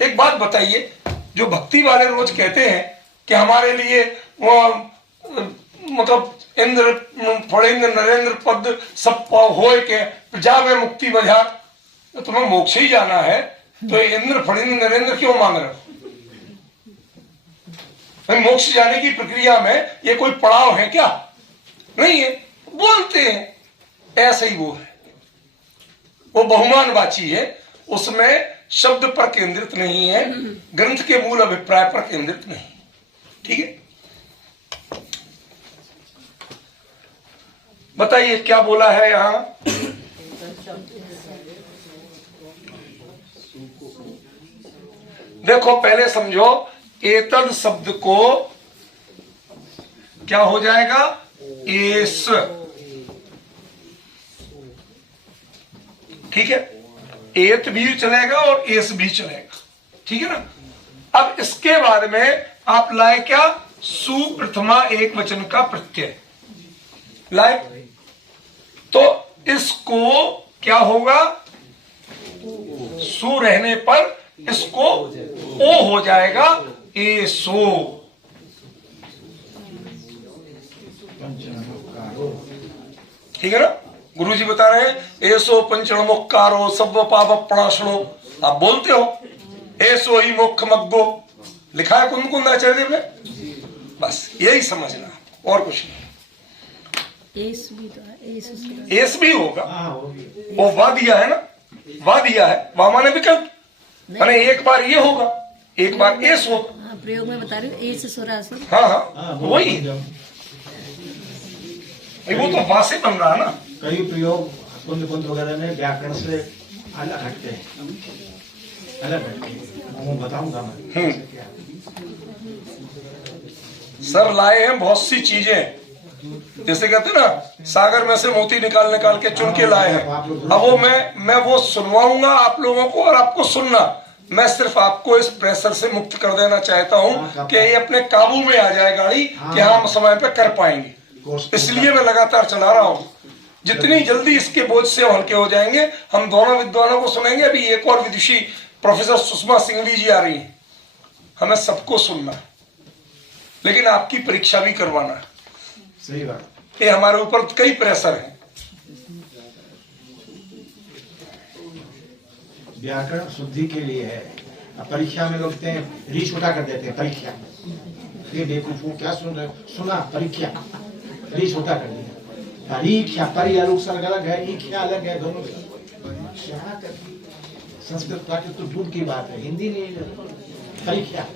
एक बात बताइए, जो भक्ति वाले रोज कहते हैं कि हमारे लिए मतलब इंद्र फणेन्द्र नरेंद्र पद सब होए के प्रजा में मुक्ति बजार, तो तुम्हें मोक्ष ही जाना है तो इंद्र फणेन्द्र नरेंद्र क्यों मांग रहे हो? मोक्ष जाने की प्रक्रिया में ये कोई पड़ाव है क्या? नहीं है, बोलते हैं। ऐसे ही वो है, वो बहुमानवाची है, उसमें शब्द पर केंद्रित नहीं है, ग्रंथ के मूल अभिप्राय पर केंद्रित नहीं। ठीक है, बताइए क्या बोला है यहां? देखो पहले समझो, एतद शब्द को क्या हो जाएगा? एस। ठीक है, एत भी चलेगा और एस भी चलेगा, ठीक है ना। अब इसके बाद में आप लाए क्या? सुप्रथमा एक वचन का प्रत्यय लाए, तो इसको क्या होगा? सु रहने पर इसको ओ हो जाएगा, एसो। ठीक है ना। गुरुजी बता रहे हैं एसो पंचणमुक्कारो सब पाप प्रणाशनो। आप बोलते हो एसो ही मोक्ष मग्गो, लिखा है कुंद कुंदाचार्य देव ने। बस यही समझना, और कुछ नहीं। एस भी होगा, वो वा दिया है ना, वा दिया है, वा माने विकल्प, माने एक बार ये होगा, एक बार एस होगा। प्रयोग में बता रही हूँ, एस सुरासुर। हाँ हाँ वही, वो तो वा से बन रहा है ना। कई प्रयोग कुंद कुंद वगैरह में व्याकरण से अलग हटते हैं, अलग हटते हैं, वो बताऊंगा मैं। सर लाए हैं बहुत सी चीजें, जैसे कहते हैं ना सागर में से मोती निकाल के चुन के लाए हैं। अब वो मैं वो सुनवाऊंगा आप लोगों को, और आपको सुनना। मैं सिर्फ आपको इस प्रेशर से मुक्त कर देना चाहता हूँ कि ये अपने काबू में आ जाए गाड़ी, कि हम समय पे कर पाएंगे। इसलिए मैं लगातार चला रहा हूँ। जितनी जल्दी इसके बोझ से हल्के हो जाएंगे, हम दोनों विद्वानों को सुनेंगे। अभी एक और विदुषी प्रोफेसर सुषमा सिंघवी जी आ रही है, हमें सबको सुनना है, लेकिन आपकी परीक्षा भी करवाना है। सही बात। ये हमारे ऊपर कई प्रेशर है। व्याकरण शुद्धि के लिए है। अब परीक्षा में लोग कहते हैं रीछ उठा कर देते हैं परीक्षा में। ये बेवकूफ क्या सुन रहे हो? सुना परीक्षा, रीछ उठा कर दिया। परीक्षा परी अलग है, ईख्या अलग है, दोनों संस्कृत प्राकृत तो दूर की बात है, हिंदी नहीं। परीक्षा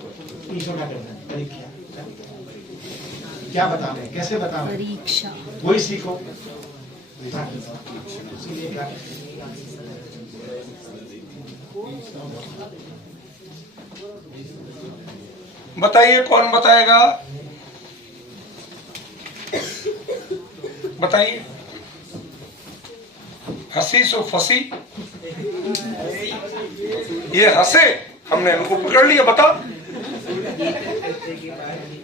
रीछ उठा कर देना, परीक्षा क्या बता रहे, कैसे बता रहे? परीक्षा वही सीखो। बताइए कौन बताएगा? बताइए। हंसी सो फंसी, ये हंसे, हमने उनको पकड़ लिया। बता,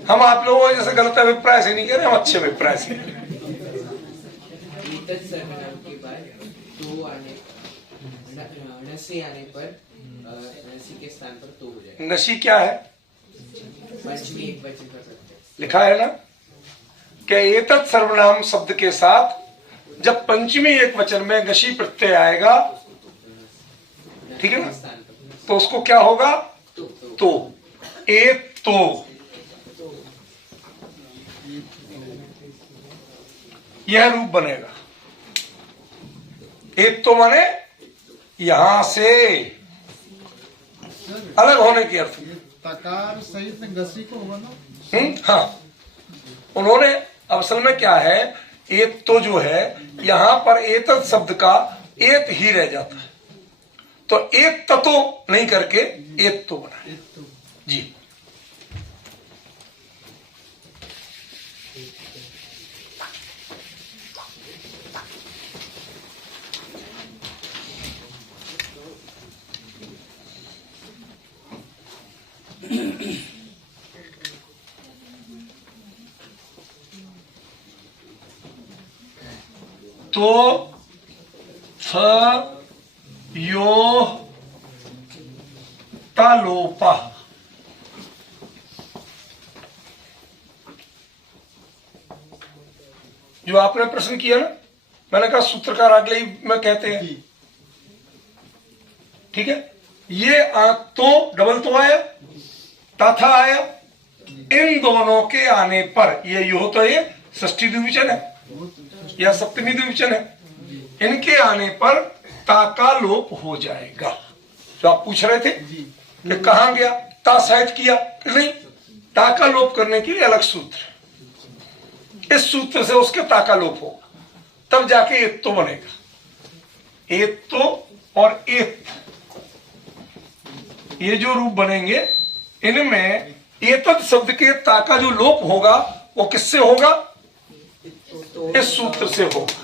हम आप लोगों जैसे गलत अभिप्राय से नहीं कह रहे, हम अच्छे अभिप्राय से। सर्वनाम के बाद तो आने पर नसी के स्थान पर तो हो जाएगा। नसी क्या है? पंचमी एक वचन कर सकते हैं। लिखा है ना कि एतत् सर्वनाम शब्द के साथ जब पंचमी एक वचन में नसी प्रत्यय आएगा, ठीक है ना, तो उसको क्या होगा? तो एक तो यह रूप बनेगा। एक तो माने यहां से अलग होने की अर्थ में तकार सहित गसी को होगा ना। हाँ, उन्होंने असल में क्या है, एक तो जो है यहां पर एतत् शब्द का एत ही रह जाता है, तो एक ततो नहीं करके एक तो बनाए जी। तो थ यो तालोपा, जो आपने प्रश्न किया ना, मैंने कहा सूत्रकार अगले ही में कहते हैं, ठीक है। ये तो डबल तो आया, तथा आया, इन दोनों के आने पर ये यो तो ये षष्ठी द्विवचन है या सप्तमी द्विवचन है, इनके आने पर ता का लोप हो जाएगा। जो आप पूछ रहे थे कि कहां गया, ता साहित किया कि नहीं, ता का लोप करने के लिए अलग सूत्र, इस सूत्र से उसके ता का लोप होगा, तब जाके एक तो बनेगा। एक तो और एक, ये जो रूप बनेंगे इनमें एतत् शब्द के ता का जो लोप होगा वो किससे होगा? इस सूत्र से होगा।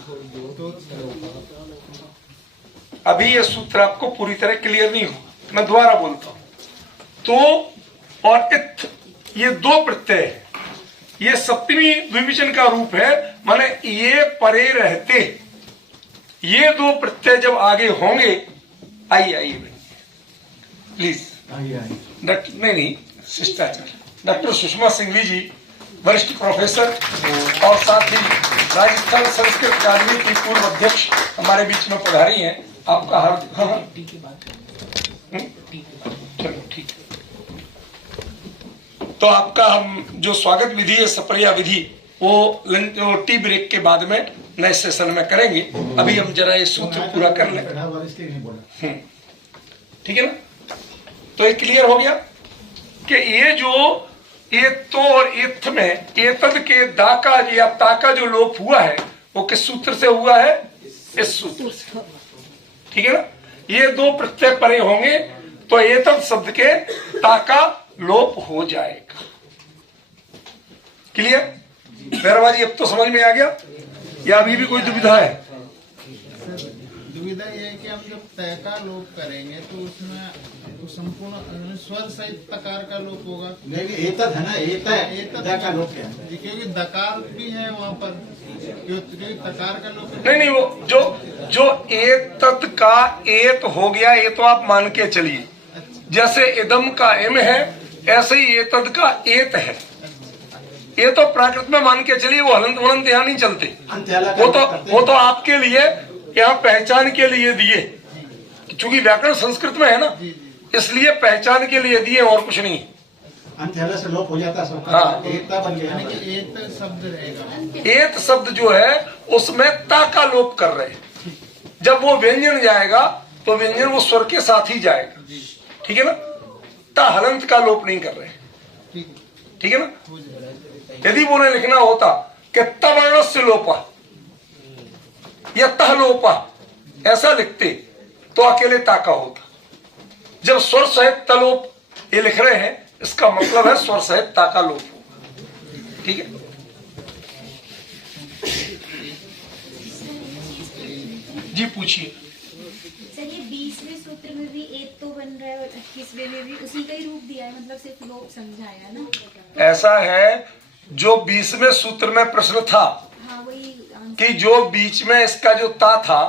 अभी ये सूत्र आपको पूरी तरह क्लियर नहीं हो, मैं दोबारा बोलता हूं। तो और इत, ये दो प्रत्यय है, ये सप्तमी द्विवचन का रूप है, माने ये परे रहते, ये दो प्रत्यय जब आगे होंगे, आइए प्लीज, डॉक्टर नहीं शिष्टाचार, डॉक्टर सुषमा सिंघवी जी वरिष्ठ प्रोफेसर और साथ ही राजस्थान संस्कृत अकादमी की पूर्व अध्यक्ष हमारे बीच में पधारी हैं। आपका हार्दिक चलो ठीक है। तो आपका हम जो स्वागत विधि है, सपरिया विधि, वो टी ब्रेक के बाद में नए सेशन में करेंगे। अभी हम जरा ये सूत्र पूरा कर लें, ठीक है ना। तो ये क्लियर हो गया कि ये जो एक तो और एथ में एतद के दा का या ता का जो लोप हुआ है वो किस सूत्र से हुआ है? इस सूत्र से, ठीक है ना। ये दो प्रत्यय परे होंगे तो एतद शब्द के ता का लोप हो जाएगा। क्लियर? मेहरबानी, अब तो समझ में आ गया या अभी भी कोई दुविधा है? दुविधा ये है कि हम जब तय का लोप करेंगे तो उसमें तो संपूर्ण स्वर सहित तकार का लोप होगा। नहीं, एतद है ना, एतद का लोप क्या है? क्योंकि दकार भी है वहाँ पर, क्योंकि तकार का लोप नहीं, वो जो एतत् का एत हो गया, ये तो आप मान के चलिए। जैसे इदम का इम है, ऐसे ही एतद का एत है। ये तो प्राकृत में मान के चलिए, वो हलंत वलंत यहाँ नहीं चलते। वो तो आपके लिए यहाँ पहचान के लिए दिए, क्योंकि व्याकरण संस्कृत में है ना, इसलिए पहचान के लिए दिए और कुछ नहीं। अंत्यला से लोप हो जाता सबका। हाँ, एकता बन गया, एक शब्द रहेगा। एत शब्द जो है उसमें ता का लोप कर रहे हैं। जब वो व्यंजन जाएगा तो व्यंजन वो स्वर के साथ ही जाएगा, ठीक है ना। ता हलंत का लोप नहीं कर रहे, ठीक है ना। यदि वो लिखना होता कि तवर्ण से लोपा या तह लोपा, ऐसा लिखते तो अकेले ता का होता। जब स्वर सहित तलोप ये लिख रहे हैं, इसका मतलब है स्वर सहित ता का लोप होगा, ठीक है। जी पूछिए। सर, ये 20वें सूत्र में भी एक तो बन रहा है और 21वें में भी उसी का ही रूप दिया है, मतलब सिर्फ लोप समझाया ना। ऐसा है, जो 20वें सूत्र में प्रश्न था, हाँ, वही कि जो बीच में इसका जो ता था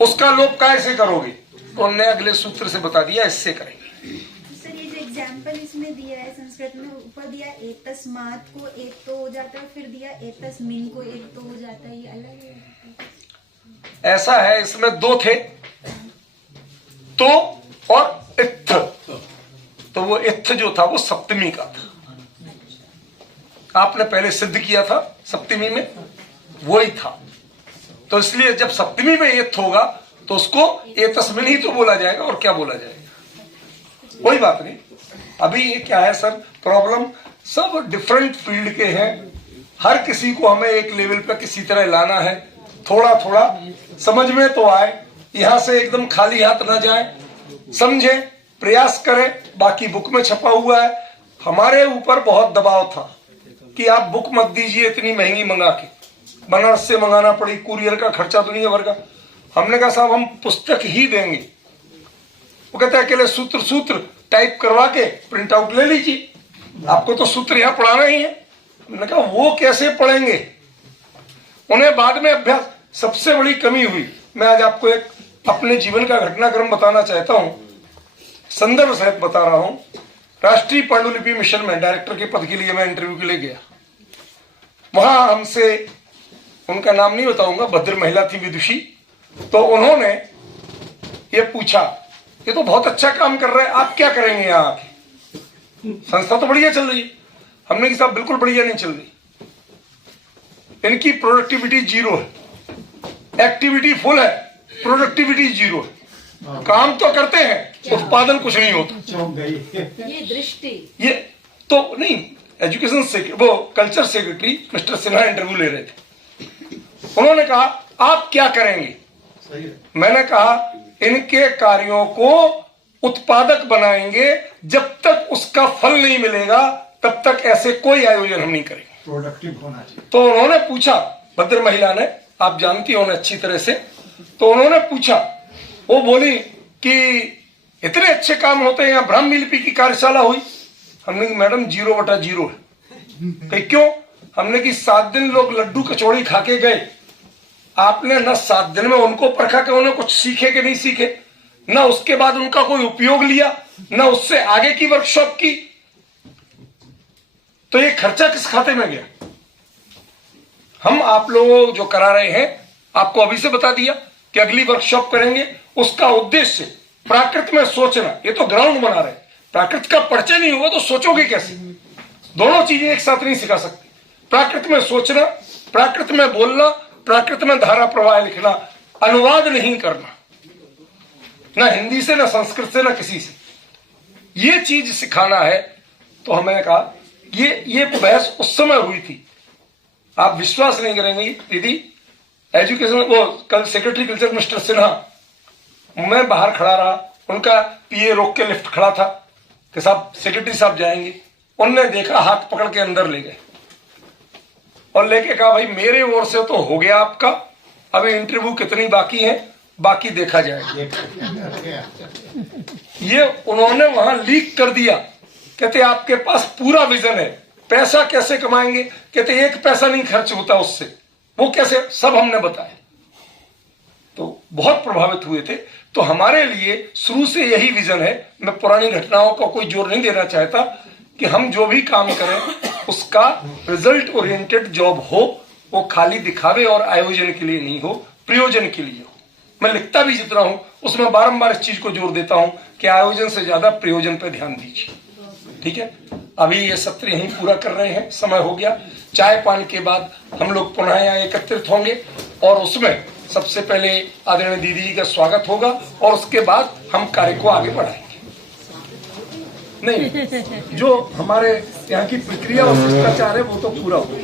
उसका लोप कैसे करोगे, तो उन्होंने अगले सूत्र से बता दिया इससे करेंगे। सर ये जो एग्जाम्पल इसमें दिया है संस्कृत में, ऊपर दिया एतस्मात् को एक तो हो जाता है, फिर दिया एतस्मिन् को एक तो हो जाता है, ये अलग है? ऐसा है, इसमें दो थे, तो और इत्थ, तो वो इत्थ जो था वो सप्तमी का था, आपने पहले सिद्ध किया था सप्तमी में, वही था। तो इसलिए जब सप्तमी में इत्थ होगा तो उसको एतस्मिन् ही तो बोला जाएगा, और क्या बोला जाएगा, कोई बात नहीं। अभी ये क्या है सर, प्रॉब्लम सब डिफरेंट फील्ड के हैं, हर किसी को हमें एक लेवल पर किसी तरह लाना है, थोड़ा थोड़ा समझ में तो आए, यहां से एकदम खाली हाथ ना जाए, समझे, प्रयास करें। बाकी बुक में छपा हुआ है, हमारे ऊपर बहुत दबाव था कि आप बुक मत दीजिए इतनी महंगी मंगा के, बनारस से मंगाना पड़ी, कुरियर का खर्चा दुनिया भर का। हमने कहा साहब हम पुस्तक ही देंगे। वो कहते हैं अकेले सूत्र टाइप करवा के प्रिंट आउट ले लीजिए, आपको तो सूत्र यहाँ पढ़ाना ही है। हमने कहा वो कैसे पढ़ेंगे, उन्हें बाद में अभ्यास। सबसे बड़ी कमी हुई, मैं आज आपको एक अपने जीवन का घटनाक्रम बताना चाहता हूं, संदर्भ सहित बता रहा हूं। राष्ट्रीय पांडुलिपि मिशन में डायरेक्टर के पद के लिए मैं इंटरव्यू के लिए गया। वहां हमसे, उनका नाम नहीं बताऊंगा, भद्र महिला थी विदुषी, तो उन्होंने ये पूछा, ये तो बहुत अच्छा काम कर रहे हैं, आप क्या करेंगे यहाँ आके, संस्था तो बढ़िया चल रही है। हमने कहा साहब बिल्कुल बढ़िया नहीं चल रही, इनकी प्रोडक्टिविटी 0 है, एक्टिविटी फुल है, प्रोडक्टिविटी 0 है, काम तो करते हैं, उत्पादन कुछ नहीं होता। ये दृष्टि, ये तो नहीं, एजुकेशन से वो culture secretary mister Sinha interview ले रहे थे, उन्होंने कहा आप क्या करेंगे। मैंने कहा इनके कार्यों को उत्पादक बनाएंगे, जब तक उसका फल नहीं मिलेगा तब तक ऐसे कोई आयोजन हम नहीं करेंगे, प्रोडक्टिव होना चाहिए। तो उन्होंने पूछा, भद्र महिला ने, आप जानती हो अच्छी तरह से, तो उन्होंने पूछा, वो बोली कि इतने अच्छे काम होते हैं, यहाँ ब्राह्मी लिपि की कार्यशाला हुई। हमने कहा मैडम 0/0 है। कही क्यों? हमने कि 7 दिन लोग लड्डू कचौड़ी खा के गए, आपने न 7 दिन में उनको परखा कि उन्हें कुछ सीखे कि नहीं सीखे, न उसके बाद उनका कोई उपयोग लिया, न उससे आगे की वर्कशॉप की, तो ये खर्चा किस खाते में गया? हम आप लोगों जो करा रहे हैं, आपको अभी से बता दिया कि अगली वर्कशॉप करेंगे, उसका उद्देश्य प्राकृत में सोचना। ये तो ग्राउंड बना रहे, प्राकृत का परिचय नहीं हुआ तो सोचोगे कैसे? दोनों चीजें एक साथ नहीं सिखा सकती। प्राकृत में सोचना, प्राकृत में बोलना, प्राकृत में धारा प्रवाह लिखना, अनुवाद नहीं करना, ना हिंदी से, ना संस्कृत से, ना किसी से, ये चीज सिखाना है। तो हमें कहा ये बहस उस समय हुई थी, आप विश्वास नहीं करेंगे दीदी, एजुकेशन वो कल सेक्रेटरी कल्चर मिस्टर सिन्हा, मैं बाहर खड़ा रहा, उनका पीए रोक के लिफ्ट खड़ा था कि साहब सेक्रेटरी साहब जाएंगे, उनने देखा, हाथ पकड़ के अंदर ले गए और लेके कहा भाई मेरे ओर से तो हो गया आपका, अभी इंटरव्यू कितनी बाकी है, बाकी देखा जाएगा। ये उन्होंने वहां लीक कर दिया, कहते आपके पास पूरा विजन है, पैसा कैसे कमाएंगे, कहते 1 पैसा नहीं खर्च होता उससे, वो कैसे, सब हमने बताया। तो बहुत प्रभावित हुए थे। तो हमारे लिए शुरू से यही विजन है, मैं पुरानी घटनाओं का कोई जोर नहीं देना चाहता, कि हम जो भी काम करें उसका रिजल्ट ओरिएंटेड जॉब हो, वो खाली दिखावे और आयोजन के लिए नहीं हो, प्रयोजन के लिए हो। मैं लिखता भी जितना हूं उसमें बारंबार इस चीज को जोर देता हूं कि आयोजन से ज्यादा प्रयोजन पर ध्यान दीजिए। ठीक है, अभी ये सत्र यहीं पूरा कर रहे हैं, समय हो गया। चाय पान के बाद हम लोग पुनः यहाँ एकत्रित होंगे और उसमें सबसे पहले आदरणीय दीदी जी का स्वागत होगा और उसके बाद हम कार्य को आगे बढ़ाएंगे। नहीं, जो हमारे यहाँ की प्रक्रिया और शिष्टाचार है वो तो पूरा होगा।